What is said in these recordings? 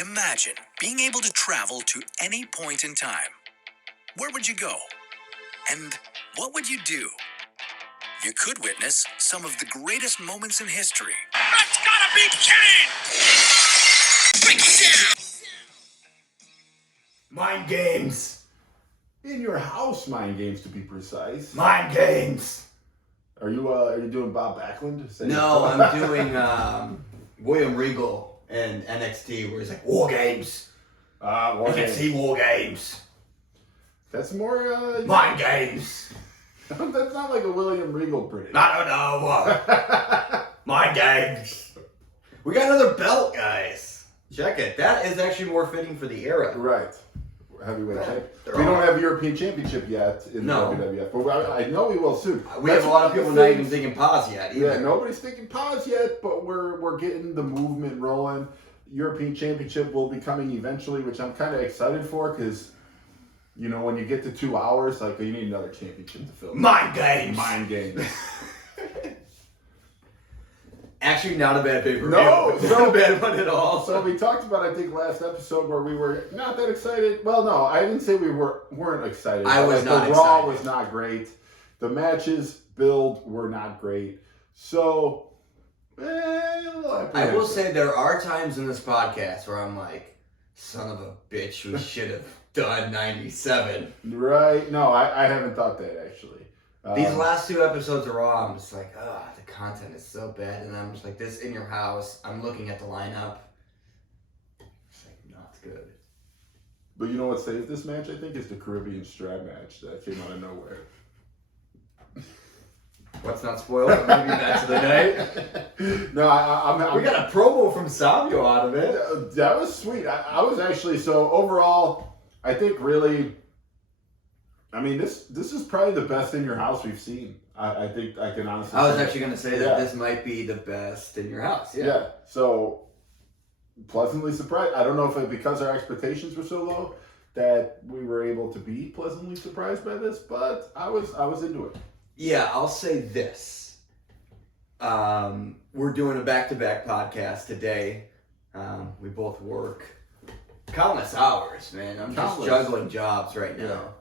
Imagine being able to travel to any point in time. Where would you go? And what would you do? You could witness some of the greatest moments in history. That's gotta be kidding! Break it down! Mind games. In your house, mind games to be precise. Mind games. Are you doing Bob Backlund? No, I'm doing William Regal in NXT where he's like, War Games. War Games. NXT War Games. That's more... Mind games. That's not like a William Regal prediction. No. Mind games. We got another belt, guys. Check it. That is actually more fitting for the era. Right. Heavyweight champion. They're We don't all- have European Championship yet in the WWF, but I know we will soon. We have a lot of people not even thinking pause yet either. Yeah, nobody's thinking pause yet, but we're getting the movement rolling. European Championship will be coming eventually, which I'm kind of excited for because, you know, when you get to 2 hours, like you need another championship to fill. Mind games. Mind games. Actually, not a bad pay-per-view. No, not a bad one at all. So we talked about, I think, last episode where we were not that excited. Well, no, I didn't say we weren't excited. I was not The Raw excited. was not great. The matches build were not great. So, I will say there are times in this podcast where I'm like, son of a bitch, we should have done 97. Right? No, I haven't thought that, actually. These last 2 episodes of Raw, I'm just like, the content is so bad. And I'm just like, this in your house, I'm looking at the lineup. It's like, not good. But you know what saved this match, I think, is the Caribbean strap match that came out of nowhere. What's not spoiled? Maybe match of the night. No, I'm We got a promo from Savio out of it. That was sweet. I was actually, so overall, I think really, I mean, this is probably the best in your house we've seen. I think I can honestly I was say actually going to say that this might be the best in your house. Yeah. So, pleasantly surprised. I don't know if it because our expectations were so low that we were able to be pleasantly surprised by this, but I was into it. Yeah, I'll say this. We're doing a back-to-back podcast today. We both work countless hours, man. I'm just juggling jobs right now.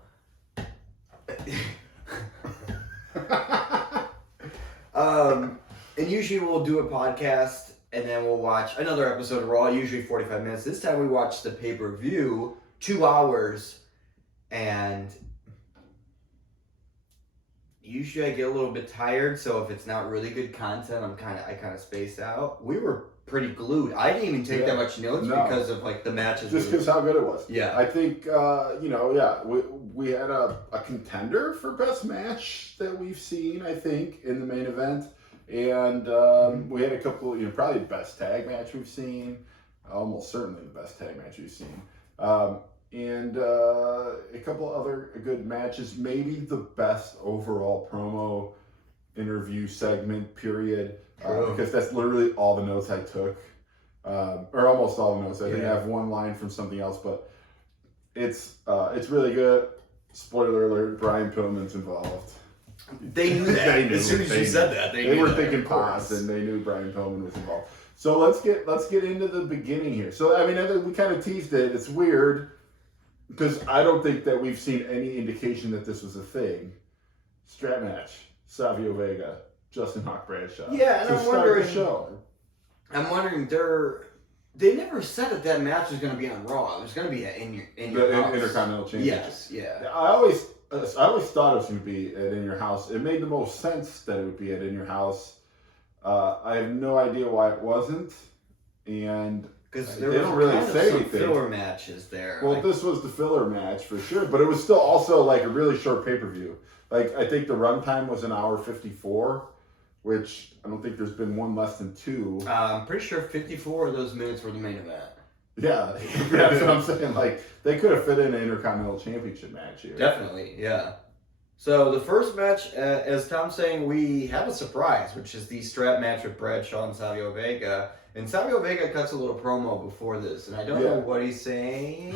And usually we'll do a podcast and then we'll watch another episode of Raw, usually 45 minutes. This time we watched the pay-per-view, 2 hours, and usually I get a little bit tired, so if it's not really good content, I kind of space out. We were pretty glued. I didn't even take that much notes because of like the matches. Just because how good it was. Yeah. I think we had a contender for best match that we've seen, I think, in the main event. And we had a couple, probably the best tag match we've seen. Almost certainly the best tag match we've seen. And a couple other good matches. Maybe the best overall promo interview segment, period. Because that's literally all the notes I took. Or almost all the notes. I didn't have one line from something else, but it's really good. Spoiler alert, Brian Pillman's involved. They knew that. As soon as you said that, they were thinking pause, and they knew Brian Pillman was involved. So let's get into the beginning here. So I mean, we kind of teased it. It's weird because I don't think that we've seen any indication that this was a thing. Strap match: Savio Vega, Justin Hawk Bradshaw. Yeah, and to I'm start wondering. the show. I'm wondering. They never said that match was going to be on Raw. It was going to be in your house. Intercontinental Championship. Yes, yeah. I always thought it was going to be at In Your House. It made the most sense that it would be at In Your House. I have no idea why it wasn't, and because they don't really say anything. Filler matches there. Well, this was the filler match for sure, but it was still also like a really short pay-per-view. Like I think the runtime was 1:54, which I don't think there's been one less than 2. I'm pretty sure 54 of those minutes were the main event. Yeah, that's what I'm saying. Like they could have fit in an Intercontinental Championship match here. Definitely, yeah. So the first match, as Tom's saying, we have a surprise, which is the strap match with Bradshaw and Savio Vega. And Savio Vega cuts a little promo before this, and I don't know what he's saying.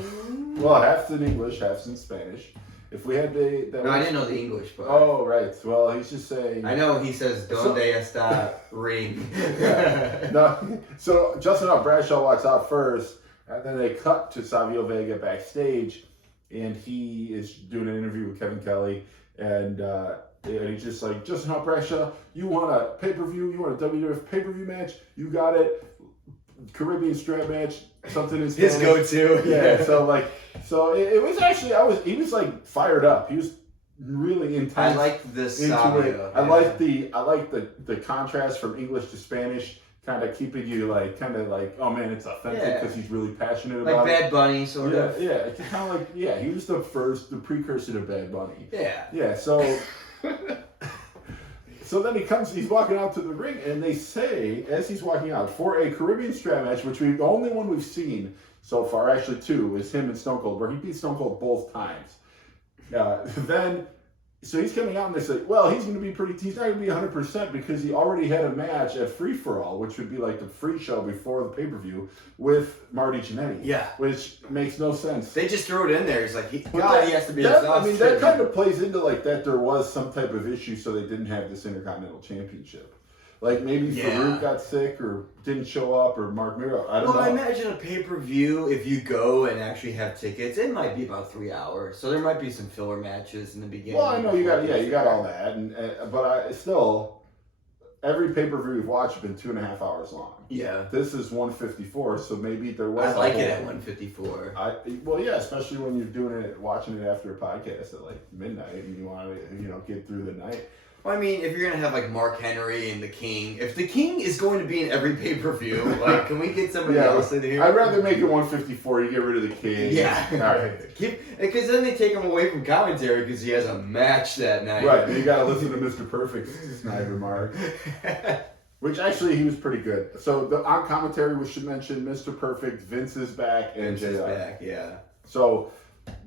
Well, half's in English, half's in Spanish. If we had I didn't know the English part. Oh, right. Well, he's just saying... I know he says, Donde está ring? Yeah. No, so Justin Bradshaw walks out first, And then they cut to Savio Vega backstage, and he is doing an interview with Kevin Kelly, and he's just like, Justin Hart Bradshaw, you want a pay-per-view? You want a WWF pay-per-view match? You got it. Caribbean strap match, something in Spanish. His go-to. Yeah, so it was actually, he was like fired up. He was really intense. I liked this. I like the contrast from English to Spanish, kind of keeping you like, oh man, it's authentic because he's really passionate about it. Like Bad Bunny, sort of. Yeah, it's kind of like, he was the precursor to Bad Bunny. Yeah. Yeah, so so then he's walking out to the ring, and they say, as he's walking out, for a Caribbean strap match, which the only one we've seen so far, actually two, is him and Stone Cold, where he beat Stone Cold both times. So he's coming out, and they say, well, he's not going to be 100% because he already had a match at Free For All, which would be like the free show before the pay-per-view, with Marty Jannetty. Yeah. Which makes no sense. They just threw it in there. He's like, he has to be exhausted. exhausted. I mean, that kind of plays into like that there was some type of issue, so they didn't have this Intercontinental Championship. Like maybe Farouk got sick or didn't show up, or Mark Miro. I don't know. I imagine a pay-per-view, if you go and actually have tickets, it might be about 3 hours. So there might be some filler matches in the beginning. Well, I know you got all that, but still, every pay-per-view we've watched has been 2.5 hours long. Yeah. This is 154, so maybe there was. I like it at 154. Especially when you're watching it after a podcast at like midnight, and you want to, get through the night. Well, I mean, if you're going to have, like, Mark Henry and The King, if The King is going to be in every pay-per-view, like, can we get somebody else in here? I'd rather make it 154, you get rid of The King. Yeah. All right. Because then they take him away from commentary because he has a match that night. Right, and you got to listen to Mr. Perfect's snide remark. Which, actually, he was pretty good. So, on commentary, we should mention Mr. Perfect, Vince is back, and Vince is JR. back, yeah. So,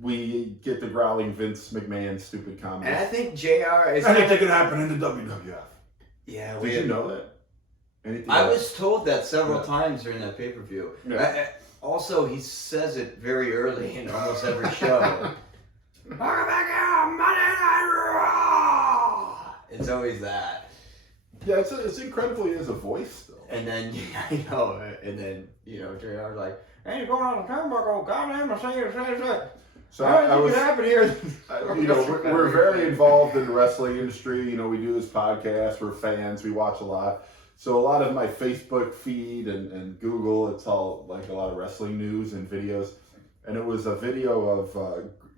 we get the growling Vince McMahon stupid comments. And I think JR is... Anything can happen in the WWF. Yeah. Did you know that? Anything I else? was told that several times during that pay-per-view. Yeah. Also, he says it very early in almost every show. Welcome back out, Monday Night Raw! It's always that. Yeah, it's incredible he has a voice still. And then, I know, and then, JR's like, hey, you're going on the turnbuckle, goddamn, I say it. So how did it happen here? We're very involved in the wrestling industry. We do this podcast. We're fans. We watch a lot. So a lot of my Facebook feed and Google, it's all like a lot of wrestling news and videos. And it was a video of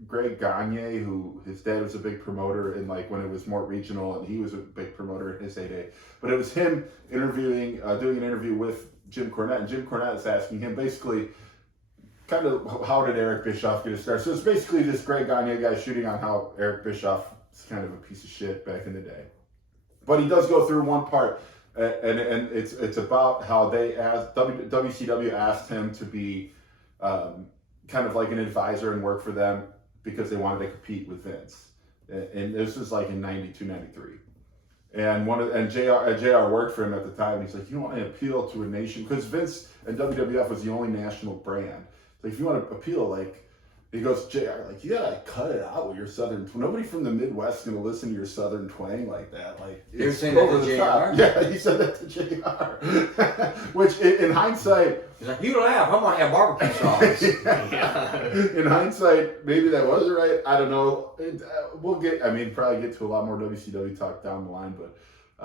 Greg Gagne, who his dad was a big promoter in like when it was more regional, and he was a big promoter in his heyday. But it was him doing an interview with Jim Cornette, and Jim Cornette is asking him basically, kind of, how did Eric Bischoff get his start? So it's basically this Greg Gagne guy shooting on how Eric Bischoff is kind of a piece of shit back in the day. But he does go through one part, and it's about how they asked WCW asked him to be kind of like an advisor and work for them because they wanted to compete with Vince. And this was like in 92, 93. And JR worked for him at the time. And he's like, you want to appeal to a nation, because Vince and WWF was the only national brand. Like, if you want to appeal, like, he goes, JR, like, you gotta cut it out with your southern. Nobody from the Midwest is gonna listen to your southern twang like that. Like, You're it's saying that over to the JR? top. Yeah, he said that to JR. Which, in hindsight, He's like, you laugh, I'm gonna have barbecue sauce. in hindsight, maybe that was right. I don't know. Probably get to a lot more WCW talk down the line, but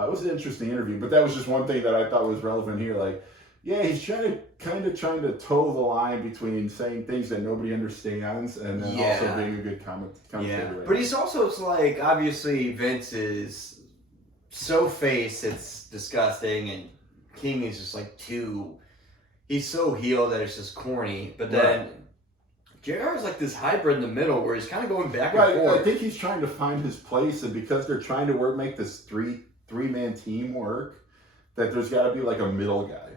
it was an interesting interview. But that was just one thing that I thought was relevant here. Like, yeah, he's trying to toe the line between saying things that nobody understands and then also being a good commentator. Yeah, but he's also, it's like, obviously Vince is so face, it's disgusting, and King is just like he's so heel that it's just corny. But then JR is like this hybrid in the middle where he's kind of going back and forth. I think he's trying to find his place, and because they're trying to make this three-man team work, that there's got to be like a middle guy.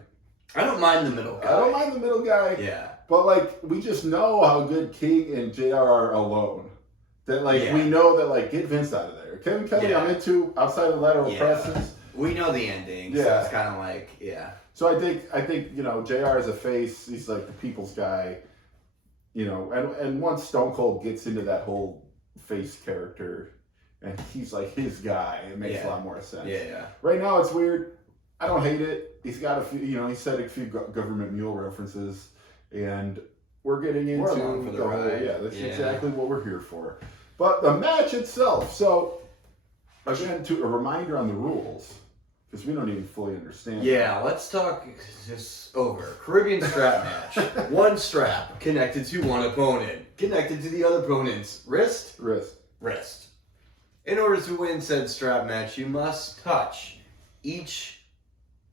I don't mind the middle guy. I don't mind the middle guy. Yeah. But, like, we just know how good King and JR are alone. That, like, we know that, like, get Vince out of there. Kevin Kelly, I'm into outside of lateral presses. We know the ending, so it's kind of like, So I think, JR is a face. He's, like, the people's guy. And once Stone Cold gets into that whole face character, and he's, like, his guy, it makes a lot more sense. Yeah. Right now, it's weird. I don't hate it. He's got a few, he said a few government mule references, And we're getting into We're along for the whole, ride. yeah, that's exactly what we're here for. But the match itself, so again, to a reminder on the rules, because we don't even fully understand. Yeah, let's talk this over. Caribbean strap match. One strap connected to one opponent, connected to the other opponent's wrist. Wrist. In order to win said strap match, you must touch each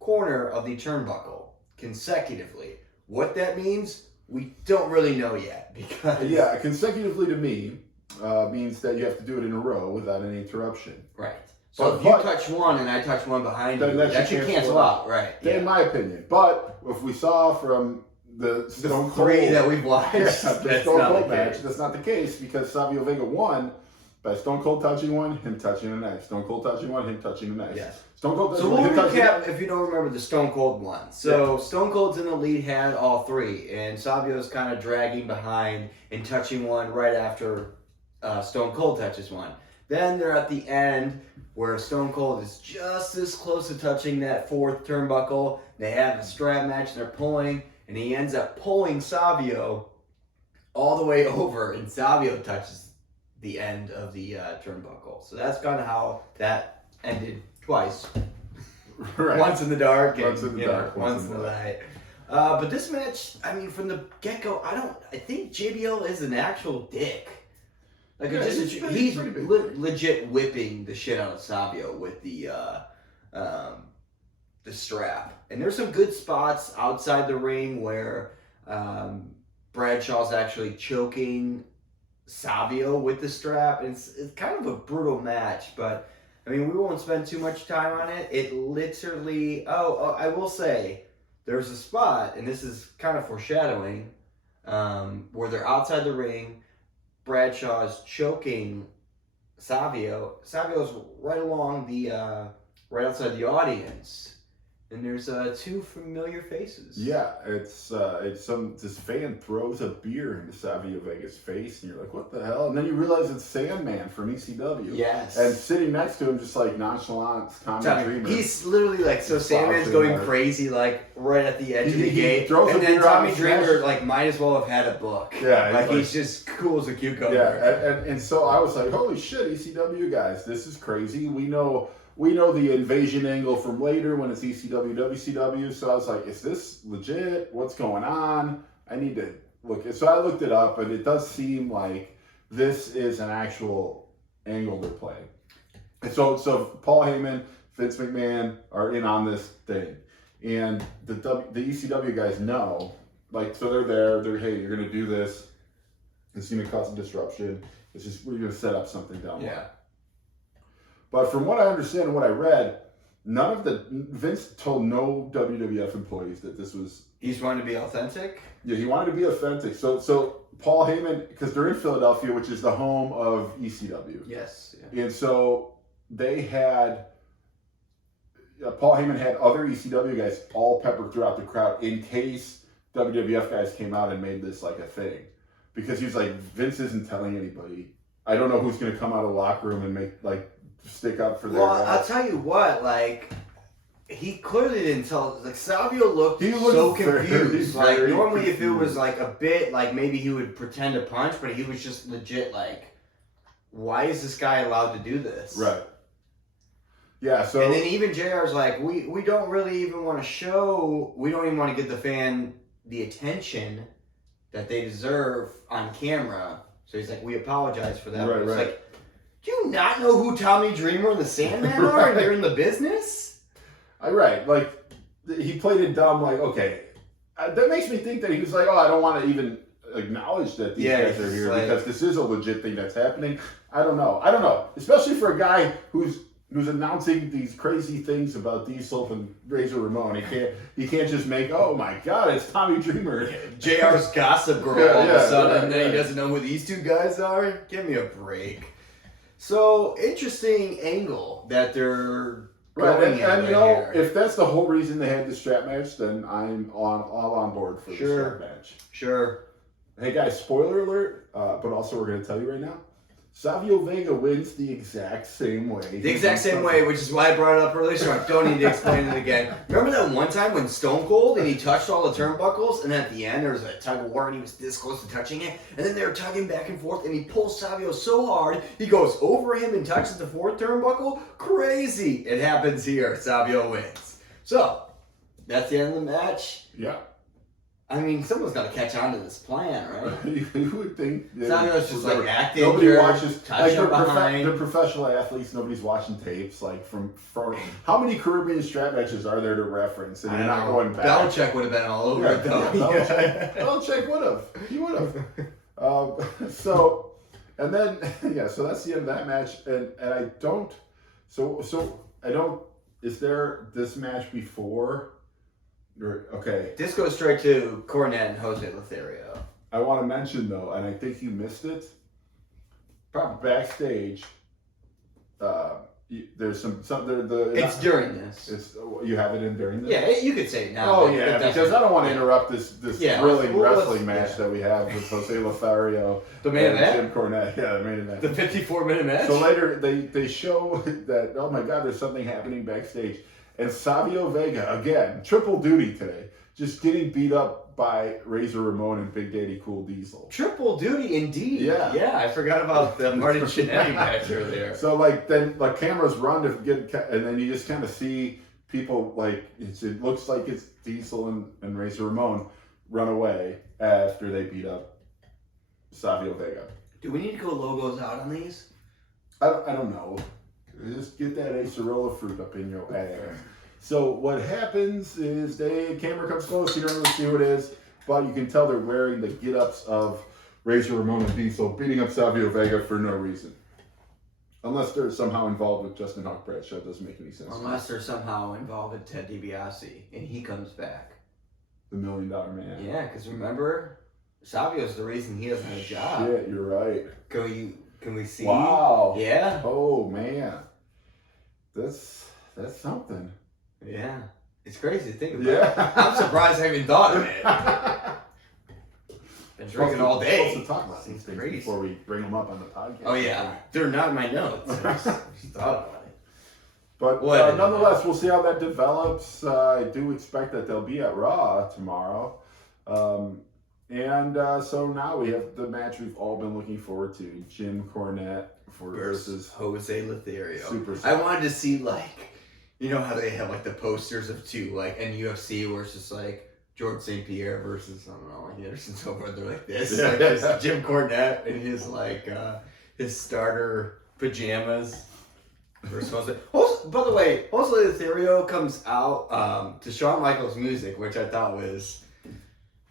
corner of the turnbuckle consecutively. What that means, we don't really know yet. Because Yeah, consecutively to me means that you have to do it in a row without any interruption. Right. So if you touch one and I touch one behind you, that should cancel out. Right. Yeah. In my opinion. But if we saw from the Stone Cold, three that we've watched, the that's Stone not Cold the match, case. that's not the case because Savio Vega won by Stone Cold touching one, him touching the next. Stone Cold touching one, him touching the next. Yes. Stone Cold touching So one, we'll him touching the recap next. if you don't remember the Stone Cold one. So Stone Cold's in the lead, had all three, and Savio's kind of dragging behind and touching one right after Stone Cold touches one. Then they're at the end where Stone Cold is just as close to touching that fourth turnbuckle. They have a strap match and they're pulling, and he ends up pulling Savio all the way over, and Savio touches the end of the turnbuckle. So that's kind of how that ended twice. Right. Once in the dark and Once in the dark, once in the light. But this match, I mean, from the get-go, I think JBL is an actual dick. Like, Yeah, he's pretty big. legit whipping the shit out of Savio with the strap. And there's some good spots outside the ring where Bradshaw's actually choking Savio with the strap. And it's kind of a brutal match, but I mean, we won't spend too much time on it. It literally, I will say, there's a spot, and this is kind of foreshadowing, where they're outside the ring. Bradshaw is choking Savio. Savio's right along right outside the audience. And there's two familiar faces. Yeah, it's this fan throws a beer into Savio Vega's face, and you're like, what the hell? And then you realize it's Sandman from ECW. Yes. And sitting next to him, just like nonchalant, Tommy Dreamer. He's literally like, so Sandman's going crazy, like right at the edge of the gate. throws a And then beer out Tommy and Dreamer, smashes. like, might as well have had a book. Yeah, like he's just cool as a cucumber. Yeah, and so I was like, holy shit, ECW guys, this is crazy. We know the invasion angle from later when it's ECW, WCW. So I was like, is this legit? What's going on? I need to look. So I looked it up, and it does seem like this is an actual angle they're playing. And so Paul Heyman, Vince McMahon are in on this thing, and the ECW guys know. Like, so they're there. They're, hey, you're gonna do this. It's gonna cause a disruption. We're gonna set up something down there. Yeah. But from what I understand and what I read, Vince told no WWF employees that this was. He's wanting to be authentic? Yeah, he wanted to be authentic. So Paul Heyman, because they're in Philadelphia, which is the home of ECW. Yes. Yeah. And so they had, Paul Heyman had other ECW guys all peppered throughout the crowd in case WWF guys came out and made this like a thing. Because he was like, Vince isn't telling anybody. I don't know who's going to come out of the locker room and make, like, stick up for their Well, guys. I'll tell you what, like, he clearly didn't tell. Like, Savio looked He so looked very, confused. Like, very normally if it was confused. like a bit, like maybe he would pretend to punch, but he was just legit like, why is this guy allowed to do this? Right. Yeah, so. And then even JR's like, we don't really even want to show, we don't even want to give the fan the attention that they deserve on camera. So he's like, we apologize for that. Right, But it's right. like, do you not know who Tommy Dreamer and the Sandman are and they're in the business? Right, like, he played it dumb, like, okay. That makes me think that he was like, oh, I don't want to even acknowledge that these guys are here like, because this is a legit thing that's happening. I don't know. Especially for a guy who's announcing these crazy things about Diesel and Razor Ramon. He can't just make, oh my God, it's Tommy Dreamer. JR's gossip girl all of a sudden, and then he doesn't know who these two guys are? Give me a break. So, interesting angle that they're going in and right you know, here. if that's the whole reason they had the strap match, then I'm all on board for the strap match. Sure. Hey guys, spoiler alert, but also we're going to tell you right now, Savio Vega wins the exact same way. The exact same way, which is why I brought it up earlier, so I don't need to explain it again. Remember that one time when Stone Cold and he touched all the turnbuckles, and at the end there was a tug of war and he was this close to touching it, and then they were tugging back and forth, and he pulls Savio so hard, he goes over him and touches the fourth turnbuckle? Crazy! It happens here. Savio wins. So, that's the end of the match. Yeah. I mean, someone's got to catch on to this plan, right? You would think. Savio's just like acting. Nobody watches. Like behind. they're professional athletes. Nobody's watching tapes. Like from how many Caribbean strap matches are there to reference? And you're not going back. Belichick would have been all over it though. Belichick would have. He would have. So that's the end of that match. And I don't. So I don't. Is there this match before? Okay. This goes straight to Cornette and Jose Lothario. I want to mention though, and I think you missed it. Probably backstage. There's some. It's during this. It's you have it in during this. Yeah, you could say it now. Oh yeah, because I don't want to interrupt this thrilling wrestling match that we have with Jose Lothario, the main event, Jim Cornette. Yeah, the main event. The 54-minute match. So later they show that oh my God, there's something happening backstage. And Savio Vega, again, triple duty today, just getting beat up by Razor Ramon and Big Daddy Cool Diesel. Triple duty indeed. Yeah. Yeah, I forgot about the Martin Jannetty match earlier. So then cameras run to get, and then you just kind of see people it looks like it's Diesel and Razor Ramon run away after they beat up Savio Vega. Do we need to go logos out on these? I don't know. Just get that acerola fruit up in your ass. So what happens is camera comes close, you don't really see who it is, but you can tell they're wearing the get-ups of Razor Ramon and Diesel beating up Savio Vega for no reason. Unless they're somehow involved with Justin Hawk Bradshaw, it doesn't make any sense. Unless they're somehow involved with Ted DiBiase and he comes back. The $1 Million Man. Yeah, because remember, Savio's the reason he doesn't have a job. Shit, you're right. Can we see? Wow. Yeah. Oh man. That's something. Yeah. It's crazy to think about. Yeah. I'm surprised I even thought of it. Been drinking all day. We're supposed to talk about these things crazy. before we bring them up on the podcast. Oh yeah. They're not in my notes. I just thought about it. But nonetheless, we'll see how that develops. I do expect that they'll be at Raw tomorrow. So now we have the match we've all been looking forward to. Jim Cornette versus Jose Lothario. Superstar. I wanted to see you know how they have the posters of two in UFC where it's just George St. Pierre versus I don't know Anderson Silva. They're like this. Yeah. Just Jim Cornette in his his starter pajamas. Versus Jose. Also, by the way, Jose Lothario comes out to Shawn Michaels music, which I thought was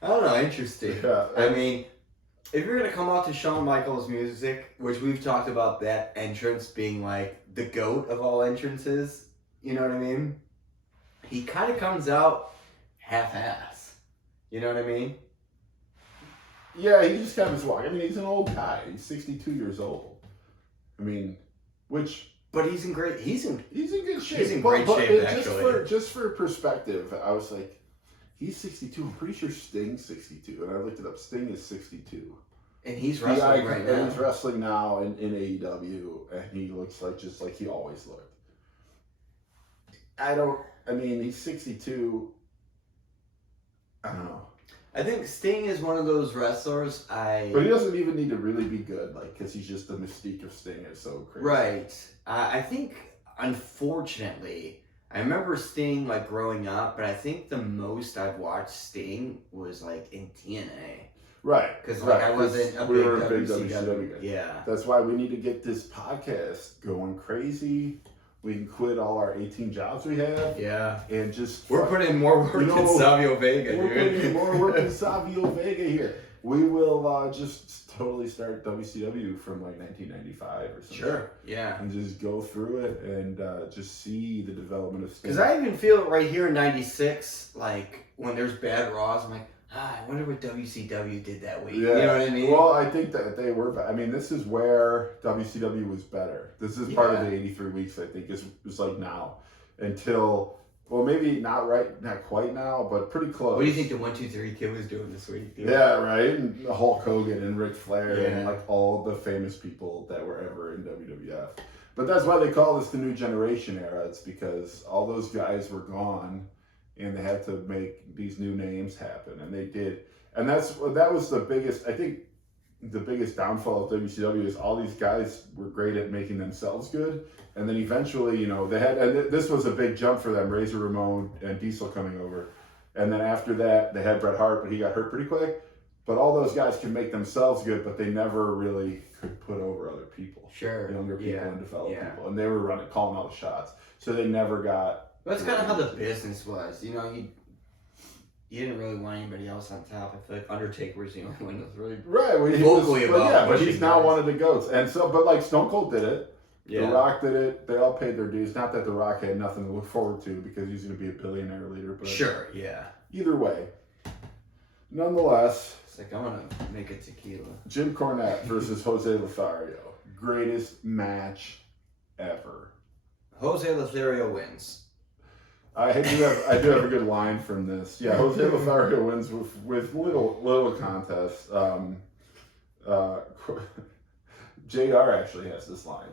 I don't know interesting. Yeah. I mean, if you're gonna come out to Shawn Michaels music, which we've talked about that entrance being the GOAT of all entrances. You know what I mean? He kind of comes out half-ass. You know what I mean? Yeah, he just kind of is walking. I mean, he's an old guy. He's 62 years old. I mean, But he's in good shape. He's in great shape, actually. Just for perspective, I was like, he's 62. I'm pretty sure Sting's 62. And I looked it up. Sting is 62. And he's wrestling right now. And he's wrestling now in AEW. And he looks just like he always looked. He's 62. I don't know. I think Sting is one of those wrestlers But he doesn't even need to really be good, because he's just the mystique of Sting is so crazy. Right. I think, unfortunately, I remember Sting growing up, but I think the most I've watched Sting was in TNA. Right. Because I wasn't a big WCW guy. Yeah. That's why we need to get this podcast going crazy. We can quit all our 18 jobs we have. Yeah. And just... We're putting more work in Savio Vega, We're putting more work in Savio Vega here. We will just totally start WCW from 1995 or something. Sure. Yeah. And just go through it and just see the development of Sting. Because I even feel right here in 96, when there's bad Raws, I'm I wonder what WCW did that week. Yeah. You know what I mean? Well, I think that they were. This is where WCW was better. This is part of the 83 weeks. I think is now until Well, maybe not quite now, but pretty close. What do you think the 1, 2, 3 kid was doing this week? Dude? Yeah, right. And Hulk Hogan and Ric Flair and Yeah. like all the famous people that were ever in WWF. But that's why they call this the New Generation era. It's because all those guys were gone, and they had to make these new names happen, and they did. And that was the biggest. I think the biggest downfall of WCW is all these guys were great at making themselves good, and then eventually, you know, they had. And this was a big jump for them. Razor Ramon and Diesel coming over, and then after that, they had Bret Hart, but he got hurt pretty quick. But all those guys can make themselves good, but they never really could put over other people. Sure. Younger people Yeah. and developed Yeah. people. And they were calling all the shots. So they never got... That's kind of how the business was. You know, you didn't really want anybody else on top. I feel like Undertaker was the only one that was really Right. Well, vocally about but he's pushing now guys. one of the GOATs. And so, but like Stone Cold did it. Yeah. The Rock did it. They all paid their dues. Not that The Rock had nothing to look forward to because he's going to be a billionaire later. But Sure, yeah. either way. Nonetheless, It's like, I want to make a tequila. Jim Cornette versus Jose Lothario. Greatest match ever. Jose Lothario wins. I do have a good line from this. Yeah, Jose Lothario wins with little contest. JR actually has this line.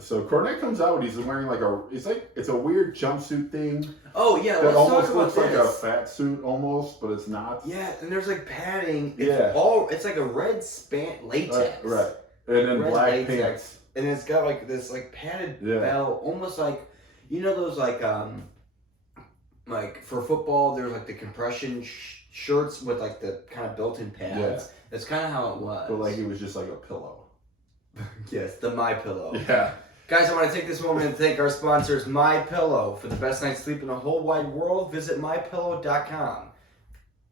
So Cornette comes out, he's wearing it's a weird jumpsuit thing. Oh, yeah, That let's almost talk about looks like a this. fat suit almost, but it's not. Yeah, and there's like padding. It's Yeah. it's like a red latex. Right. And then Red black latex. pants. And it's got like this like padded Yeah. belt, almost like, you know those like for football, there's like the compression shirts with like the kind of built-in pads. Yeah. That's kind of how it was. But like it was just like a pillow. Yes, the My Pillow. Yeah. Guys, I want to take this moment and thank our sponsors, My Pillow. For the best night's sleep in the whole wide world, visit mypillow.com.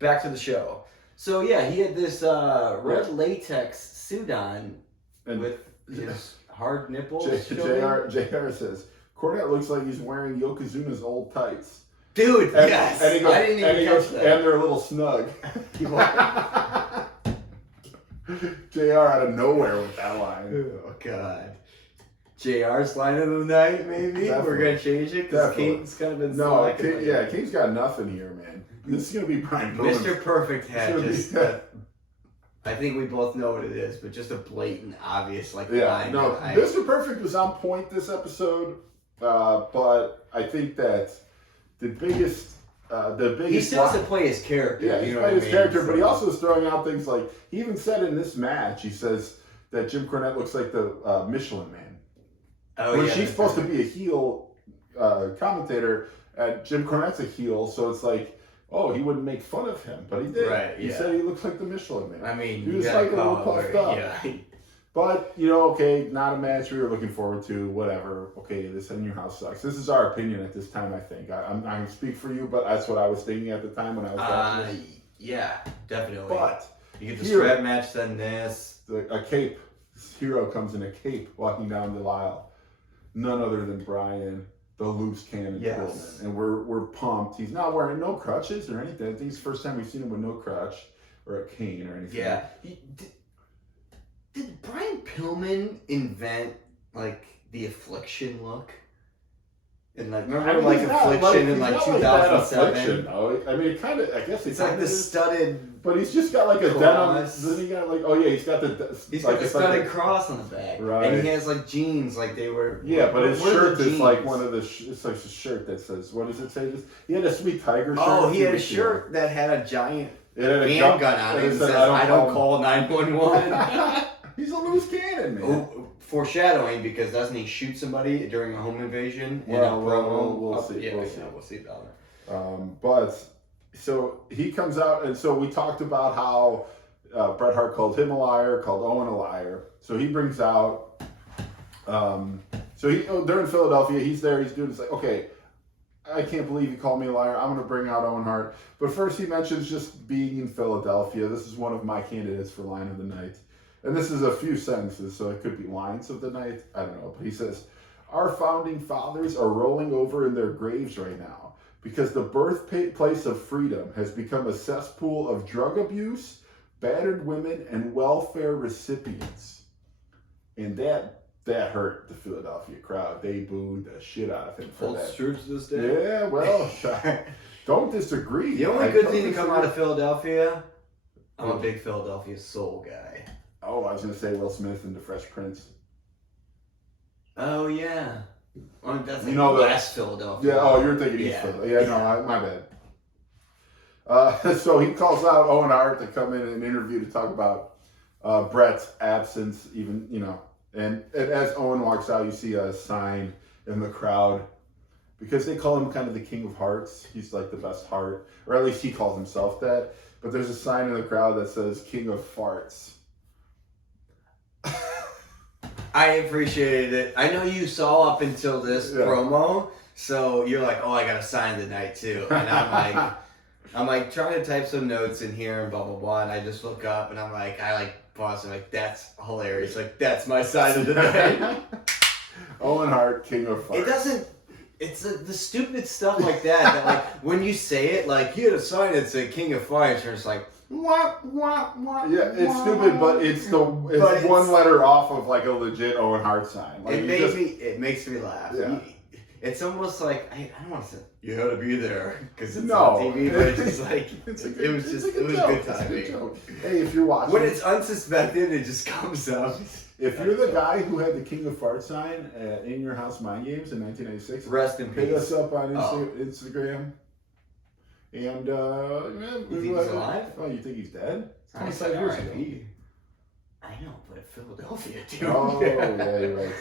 Back to the show. So yeah, he had this red latex suit on And with his hard nipples. JR says, Cornette looks like he's wearing Yokozuna's old tights. Dude, And, yes! and he goes, I didn't even catch that. And they're a little snug. JR out of nowhere with that line. Oh, God. JR's line of the night, maybe? Definitely. We're going to change it because Definitely. Kane's kind of been No, slacking lately. Kane's got nothing here, man. This is going to be Brian Pillman's. Mr. Perfect had It's just... gonna I think we both know what it is, but just a blatant, obvious, like, Yeah, line. no, that Mr. Perfect was on point this episode, but I think that the biggest He still has to play his character. Yeah, you he's know playing what his I mean? character, but he So- also is throwing out things like, he even said in this match, he says that Jim Cornette looks like the Michelin Man. Oh, When yeah, she's that's supposed to right. be a heel commentator, Jim Cornette's a heel, so it's like, oh, he wouldn't make fun of him, but he did. Right, He yeah. said he looked like the Michelin Man. I mean, he you was gotta like a little call it puffed where- up. Yeah. But, okay, not a match we were looking forward to, whatever. Okay, this in your house sucks. This is our opinion at this time, I think. I'm not going to speak for you, but that's what I was thinking at the time when I was watching this. Yeah, definitely. But you get the here- strap match, then this. a cape. This hero comes in a cape walking down the aisle. None other than Brian, the loose cannon Yes. Pillman. And we're pumped. He's not wearing no crutches or anything. I think it's the first time we've seen him with no crutch or a cane or anything. Yeah. Did Brian Pillman invent, like, the Affliction look? And, like, remember, like, he's not Affliction in, he's like, not that 2007? Affliction, though. I mean, it kind of, I guess It's like kinda the is. studded... But he's just got like a denim. cross. Then he got like, oh yeah, he's got the. He's like, got the it's like studded a- cross on the back. Right. And he has, like, jeans, like they were... Yeah, but his what are shirt the is like jeans? one of the. It's like a shirt that says, what does it say? He had a Sweet Tiger shirt. Oh, he had a was shirt that had a giant It had a handgun on it and and said, says, I don't call 911. He's a loose cannon, man. Oh, foreshadowing, because doesn't he shoot somebody during a home invasion? in a Well, promo? we'll Oh, see, Yeah, we'll see. we'll see about But so he comes out, and so we talked about how Bret Hart called him a liar, called Owen a liar. So he brings out. They're in Philadelphia. He's there. He's doing. It's like, okay, I can't believe you called me a liar. I'm going to bring out Owen Hart. But first, he mentions just being in Philadelphia. This is one of my candidates for line of the night. And this is a few sentences, so it could be lines of the night. I don't know. But he says, our founding fathers are rolling over in their graves right now because the birthplace of freedom has become a cesspool of drug abuse, battered women, and welfare recipients. And that that hurt the Philadelphia crowd. They booed the shit out of him for Holds that. true to this day. Yeah, well, don't disagree. The only I good don't thing to come disagree. out of Philadelphia, I'm a big Philadelphia Soul guy. Oh, I was going to say Will Smith and the Fresh Prince. Oh, yeah. Well, that's like West Philadelphia. Yeah, oh, you're thinking East Philadelphia. Yeah, no, my bad. So he calls out Owen Hart to come in an interview to talk about Brett's absence, even, and as Owen walks out, you see a sign in the crowd because they call him kind of the King of Hearts. He's like the best heart, or at least he calls himself that. But there's a sign in the crowd that says King of Farts. I appreciated it. I know you saw up until this promo, so you're like, oh, I got to sign tonight too. And I'm like trying to type some notes in here and blah, blah, blah. And I just look up and I pause and that's hilarious. Like, that's my sign of the night. Owen Hart, King of Farts. It's the stupid stuff like that when you say it, like, you had a sign that said King of Farts, and it's like, wah, wah, wah, yeah, it's stupid, but it's one letter off of like a legit Owen Hart sign. Like, it makes me laugh. Yeah. It's almost like I don't want to say you had to be there because it's on TV, but it's just like it was good timing. Hey, if you're watching, when it's unsuspected, it just comes up. If you're the guy who had the King of Fart sign in your house mind games in 1996, rest in peace. Hit us up on Instagram. And you think he's alive? Oh, you think he's dead? 25 years ago. I know, but Philadelphia, dude. Oh, yeah, you're right.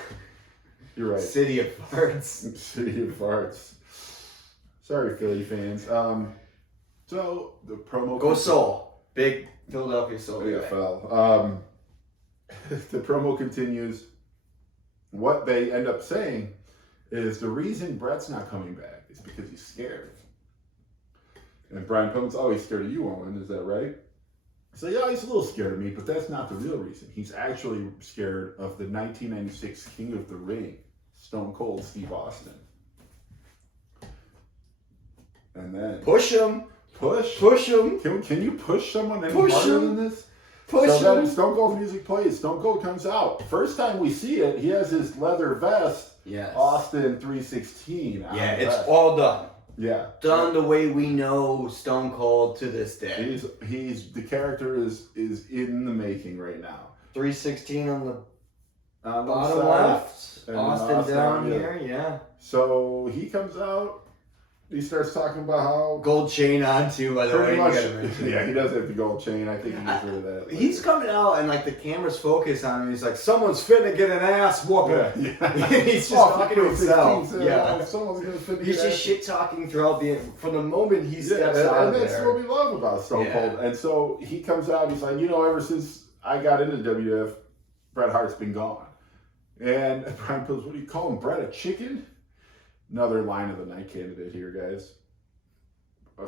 You're right. City of Farts. City of Farts. Sorry, Philly fans. So the promo. Go Soul. Big Philadelphia Soul. AFL. The promo continues. What they end up saying is the reason Brett's not coming back is because he's scared. And Brian Pillman's, he's scared of you, Owen. Is that right? So yeah, he's a little scared of me, but that's not the real reason. He's actually scared of the 1996 King of the Ring, Stone Cold Steve Austin. And then push him. Push him. Can you push someone any harder than this? Push him. Then Stone Cold music plays. Stone Cold comes out. First time we see it, he has his leather vest. Yes. Austin 316. Yeah, it's all done. Yeah. Done the way we know Stone Cold to this day. He's the character is in the making right now. 316 on the bottom side, left. and Austin down here, yeah. So he comes out. He starts talking about how gold chain on too, by the way. Yeah, he does have the gold chain. I think he gets rid of that. He's coming out and like the camera's focused on him. He's like, "Someone's finna get an ass whooping." Yeah. He's just talking to himself. Someone's gonna finna He's just shit talking throughout from the moment he steps out. And that's what we love about Stone Cold. And so he comes out. He's like, ever since I got into WWF, Bret Hart's been gone. And Brian Pillman, what do you call him? Bret a chicken? Another line of the night candidate here, guys.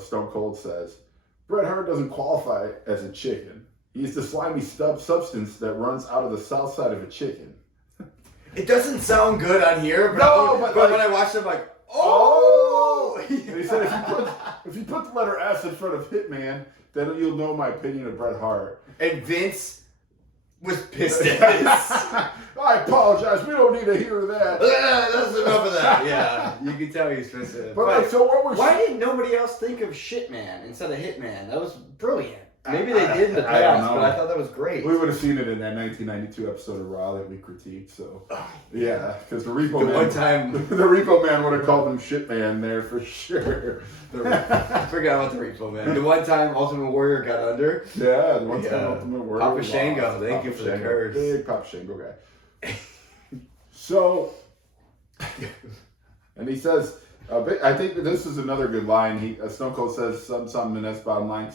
Stone Cold says, Bret Hart doesn't qualify as a chicken. He's the slimy substance that runs out of the south side of a chicken. It doesn't sound good on here, but when I watched it, I'm like, oh! And he said, if you put the letter S in front of Hitman, then you'll know my opinion of Bret Hart. And Vince was pissed at this. I apologize. We don't need to hear that. That's enough of that. Yeah, you can tell he's pissed at it. But so what was? Why didn't nobody else think of Shitman instead of Hitman? That was brilliant. Maybe they did in the past, but I thought that was great. We would have seen it in that 1992 episode of Raw that we critiqued. So yeah, because the Repo Man. One time, the Repo Man would have called him Shitman there for sure. I forgot about the Repo Man. The one time Ultimate Warrior got under. Yeah, the one time Ultimate Warrior. Papa Shango, thank you for the curse. Big Papa Shango guy. So, and he says, I think this is another good line. Stone Cold says something, and that's bottom line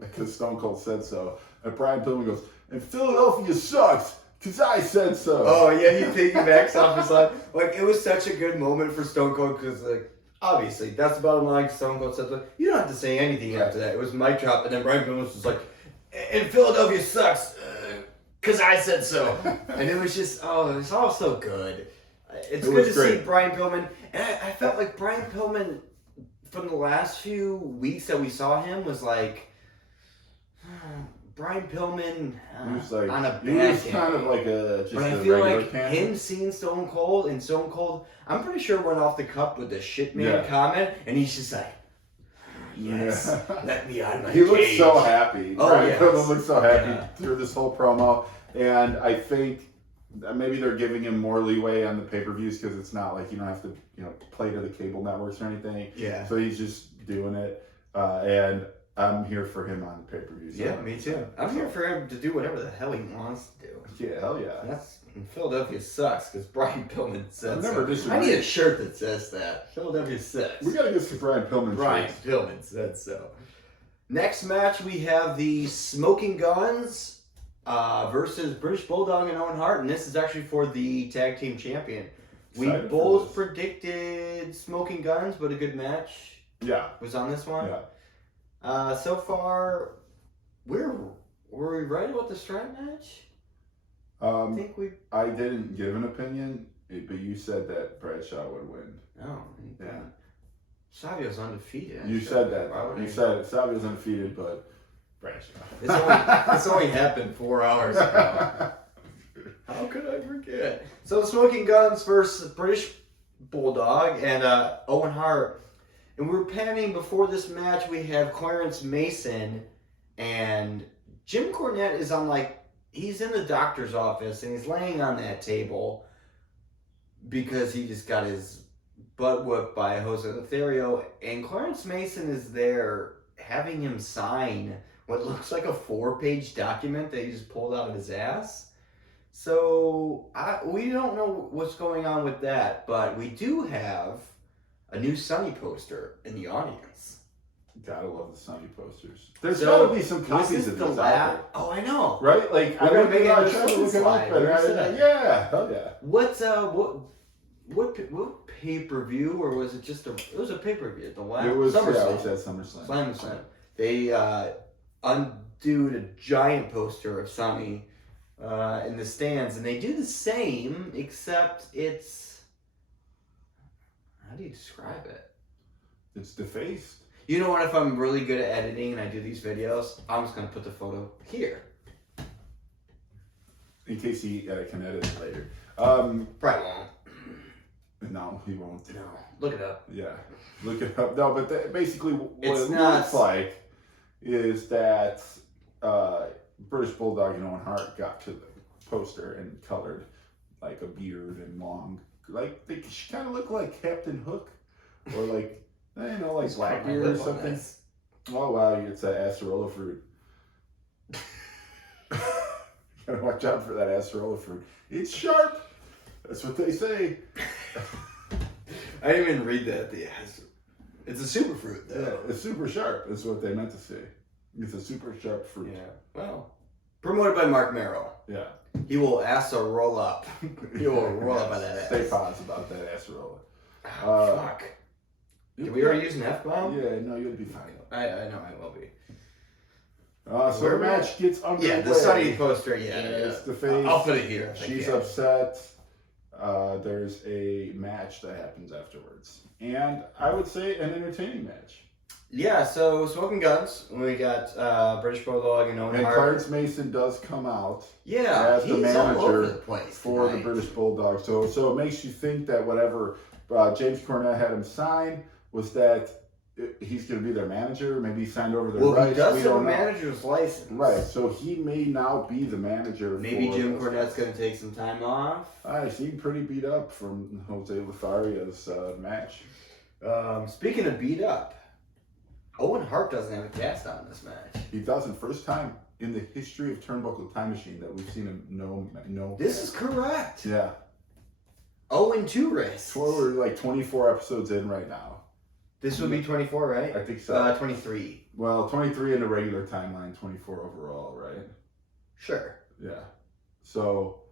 because Stone Cold said so. And Brian Pillman goes, and Philadelphia sucks because I said so. Oh, yeah, he piggybacks off his line. Like, it was such a good moment for Stone Cold because, like, obviously, that's the bottom line. Stone Cold said, like, you don't have to say anything after that. It was mic drop, and then Brian Pillman was just like, and Philadelphia sucks because I said so. And it was just, it's all so good. It's good to see Brian Pillman. And I felt like Brian Pillman, from the last few weeks that we saw him, was like Brian Pillman He was like, on a he bad was day. kind of like just But I a feel regular like candidate. him seeing Stone Cold, I'm pretty sure went off the cup with the shit man Yeah. comment, and he's just like, yes, Yeah. let me out of my He looks cage. so happy. Oh, Brian yes. Pillman looks so happy Yeah. through this whole promo, and I think that maybe they're giving him more leeway on the pay-per-views because it's not like you don't have to play to the cable networks or anything. Yeah. So he's just doing it, and I'm here for him on the pay-per-views. Yeah, me too. I'm here for him to do whatever the hell he wants to do. Yeah, hell yeah. That's Philadelphia sucks because Brian Pillman said I've never so. disagreed. I need a shirt that says that. Philadelphia sucks. We gotta get some Brian Pillman Brian shirts. Pillman said so. Next match, we have the Smoking Guns versus British Bulldog and Owen Hart, and this is actually for the tag team champion. We Excited for both this. predicted Smoking Guns, but a good match Yeah, was on this one. yeah. So far, were we right about the strap match? I think we. I didn't give an opinion, but you said that Bradshaw would win. No. Yeah. Savio's undefeated. You said that. Why would You I- said Savio's undefeated, but Bradshaw. It's only happened 4 hours ago. How could I forget? So Smoking Guns versus British Bulldog and Owen Hart. And we're panning before this match. We have Clarence Mason and Jim Cornette is on he's in the doctor's office and he's laying on that table because he just got his butt whooped by Jose Lothario. And Clarence Mason is there having him sign what looks like a 4-page document that he just pulled out of his ass. So we don't know what's going on with that, but we do have a new Sunny poster in the audience. Gotta love the Sunny posters. There's So, gotta be some copies of these out there. Oh, I know. Right? Like, We're gonna make it I a tried to slip look it slide. up, and Where's I- that? yeah, hell yeah. What pay-per-view, or was it just it was a pay-per-view, the last It was at SummerSlam. SummerSlam. Slam. They undid a giant poster of Sunny in the stands, and they do the same, except it's, how do you describe it? It's defaced. You know what, if I'm really good at editing and I do these videos, I'm just going to put the photo here. In case he can edit it later. Probably won't. No, he won't. No. Look it up. Yeah, look it up. No, but basically what It's it not- looks like is that British Bulldog and Owen Hart got to the poster and colored like a beard and long, like they kind of look like Captain Hook, or like like Blackbeard or something. Oh wow, it's that acerola fruit. Gotta watch out for that acerola fruit. It's sharp. That's what they say. I didn't even read that. It's a super fruit, Yeah, though. it's super sharp. That's what they meant to say. It's a super sharp fruit. Yeah. Well, promoted by Mark Merrill. Yeah. He will roll up. He will roll up on that ass. Stay positive about that acerola. Oh, fuck. Did we already use an F-bomb? Yeah, no, you'll be fine. I know I will be. So the match gets underway. Yeah, the Sunny poster, yeah. It's the face. I'll put it here. if I She's can. upset. There's a match that happens afterwards. And I would say an entertaining match. Yeah, so Smoking Guns. We got British Bulldog and Owen And Hart. Clarence Mason does come out Yeah, as the he's all over manager the place for the tonight. British Bulldog. So it makes you think that whatever James Cornette had him sign was that he's going to be their manager. Maybe he signed over their Well, rights. he does We have a don't know. manager's license. Right, so he may now be the manager. Maybe for Jim those Cornette's guys. going to take some time off. I seem pretty beat up from Jose Lothario's match. Speaking of beat up, Owen Hart doesn't have a cast on this match. He doesn't. First time in the history of Turnbuckle Time Machine that we've seen him no. This is correct. Yeah. Owen 2 wrists. So we're like 24 episodes in right now. This would be 24, right? I think so. 23. Well, 23 in the regular timeline, 24 overall, right? Sure. Yeah. So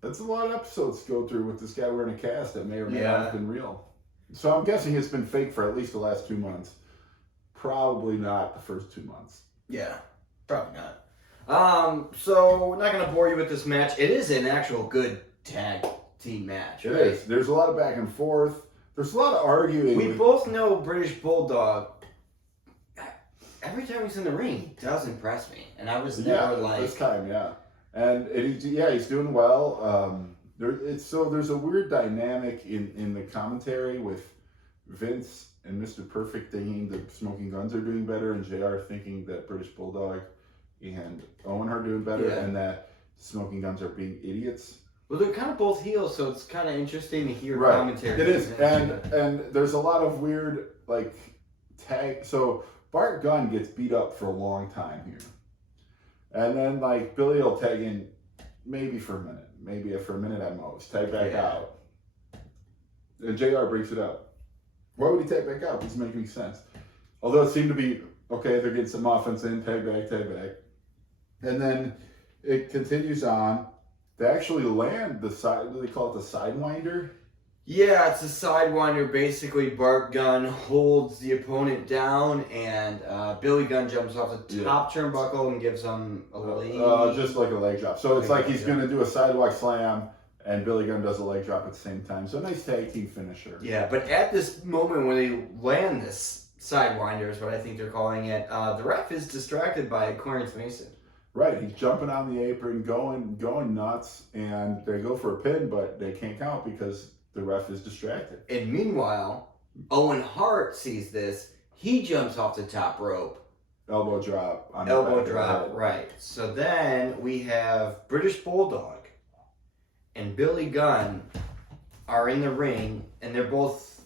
that's a lot of episodes to go through with this guy wearing a cast that may or may not have been real. So I'm guessing it's been fake for at least the last 2 months. Probably not the first 2 months. Yeah, probably not. So we're not gonna bore you with this match. It is an actual good tag team match. It right? is. There's a lot of back and forth. There's a lot of arguing. We both know British Bulldog. Have every time he's in the ring, he does impress me. And I was never like... this time, And he's doing well. There's a weird dynamic in the commentary with Vince and Mr. Perfect thinking the Smoking Guns are doing better, and JR thinking that British Bulldog and Owen are doing better, and that Smoking Guns are being idiots. Well, they're kind of both heels, so it's kind of interesting to hear commentary. It is, and there's a lot of weird tag. So Bart Gunn gets beat up for a long time here, and then Billy will tag in maybe for a minute at most, tag back out, and JR breaks it up. Why would he tag back out? It doesn't make any sense. Although it seemed to be okay, they're getting some offense in, tag back, and then it continues on. They actually land the side. What do they call it? The Sidewinder. Yeah, it's a Sidewinder. Basically, Bart Gunn holds the opponent down, and Billy Gunn jumps off the top turnbuckle and gives him a leg. Just like a leg drop. So it's like he's going to do a sidewalk slam, and Billy Gunn does a leg drop at the same time. So a nice tag team finisher. Yeah, but at this moment when they land this Sidewinder, is what I think they're calling it, the ref is distracted by Clarence Mason. Right, he's jumping on the apron, going nuts, and they go for a pin, but they can't count because the ref is distracted. And meanwhile, Owen Hart sees this. He jumps off the top rope. Elbow drop. Right. So then we have British Bulldog and Billy Gunn are in the ring, and they're both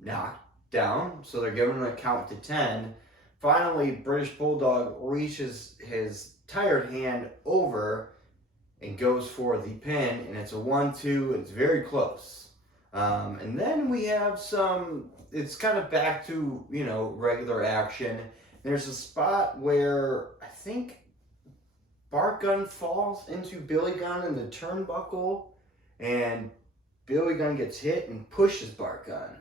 knocked down, so they're giving them a count to 10. Finally, British Bulldog reaches his tired hand over and goes for the pin, and it's a 1-2. It's very close. And then we have it's kind of back to, regular action. There's a spot where I think Bart Gunn falls into Billy Gunn in the turnbuckle, and Billy Gunn gets hit and pushes Bart Gunn.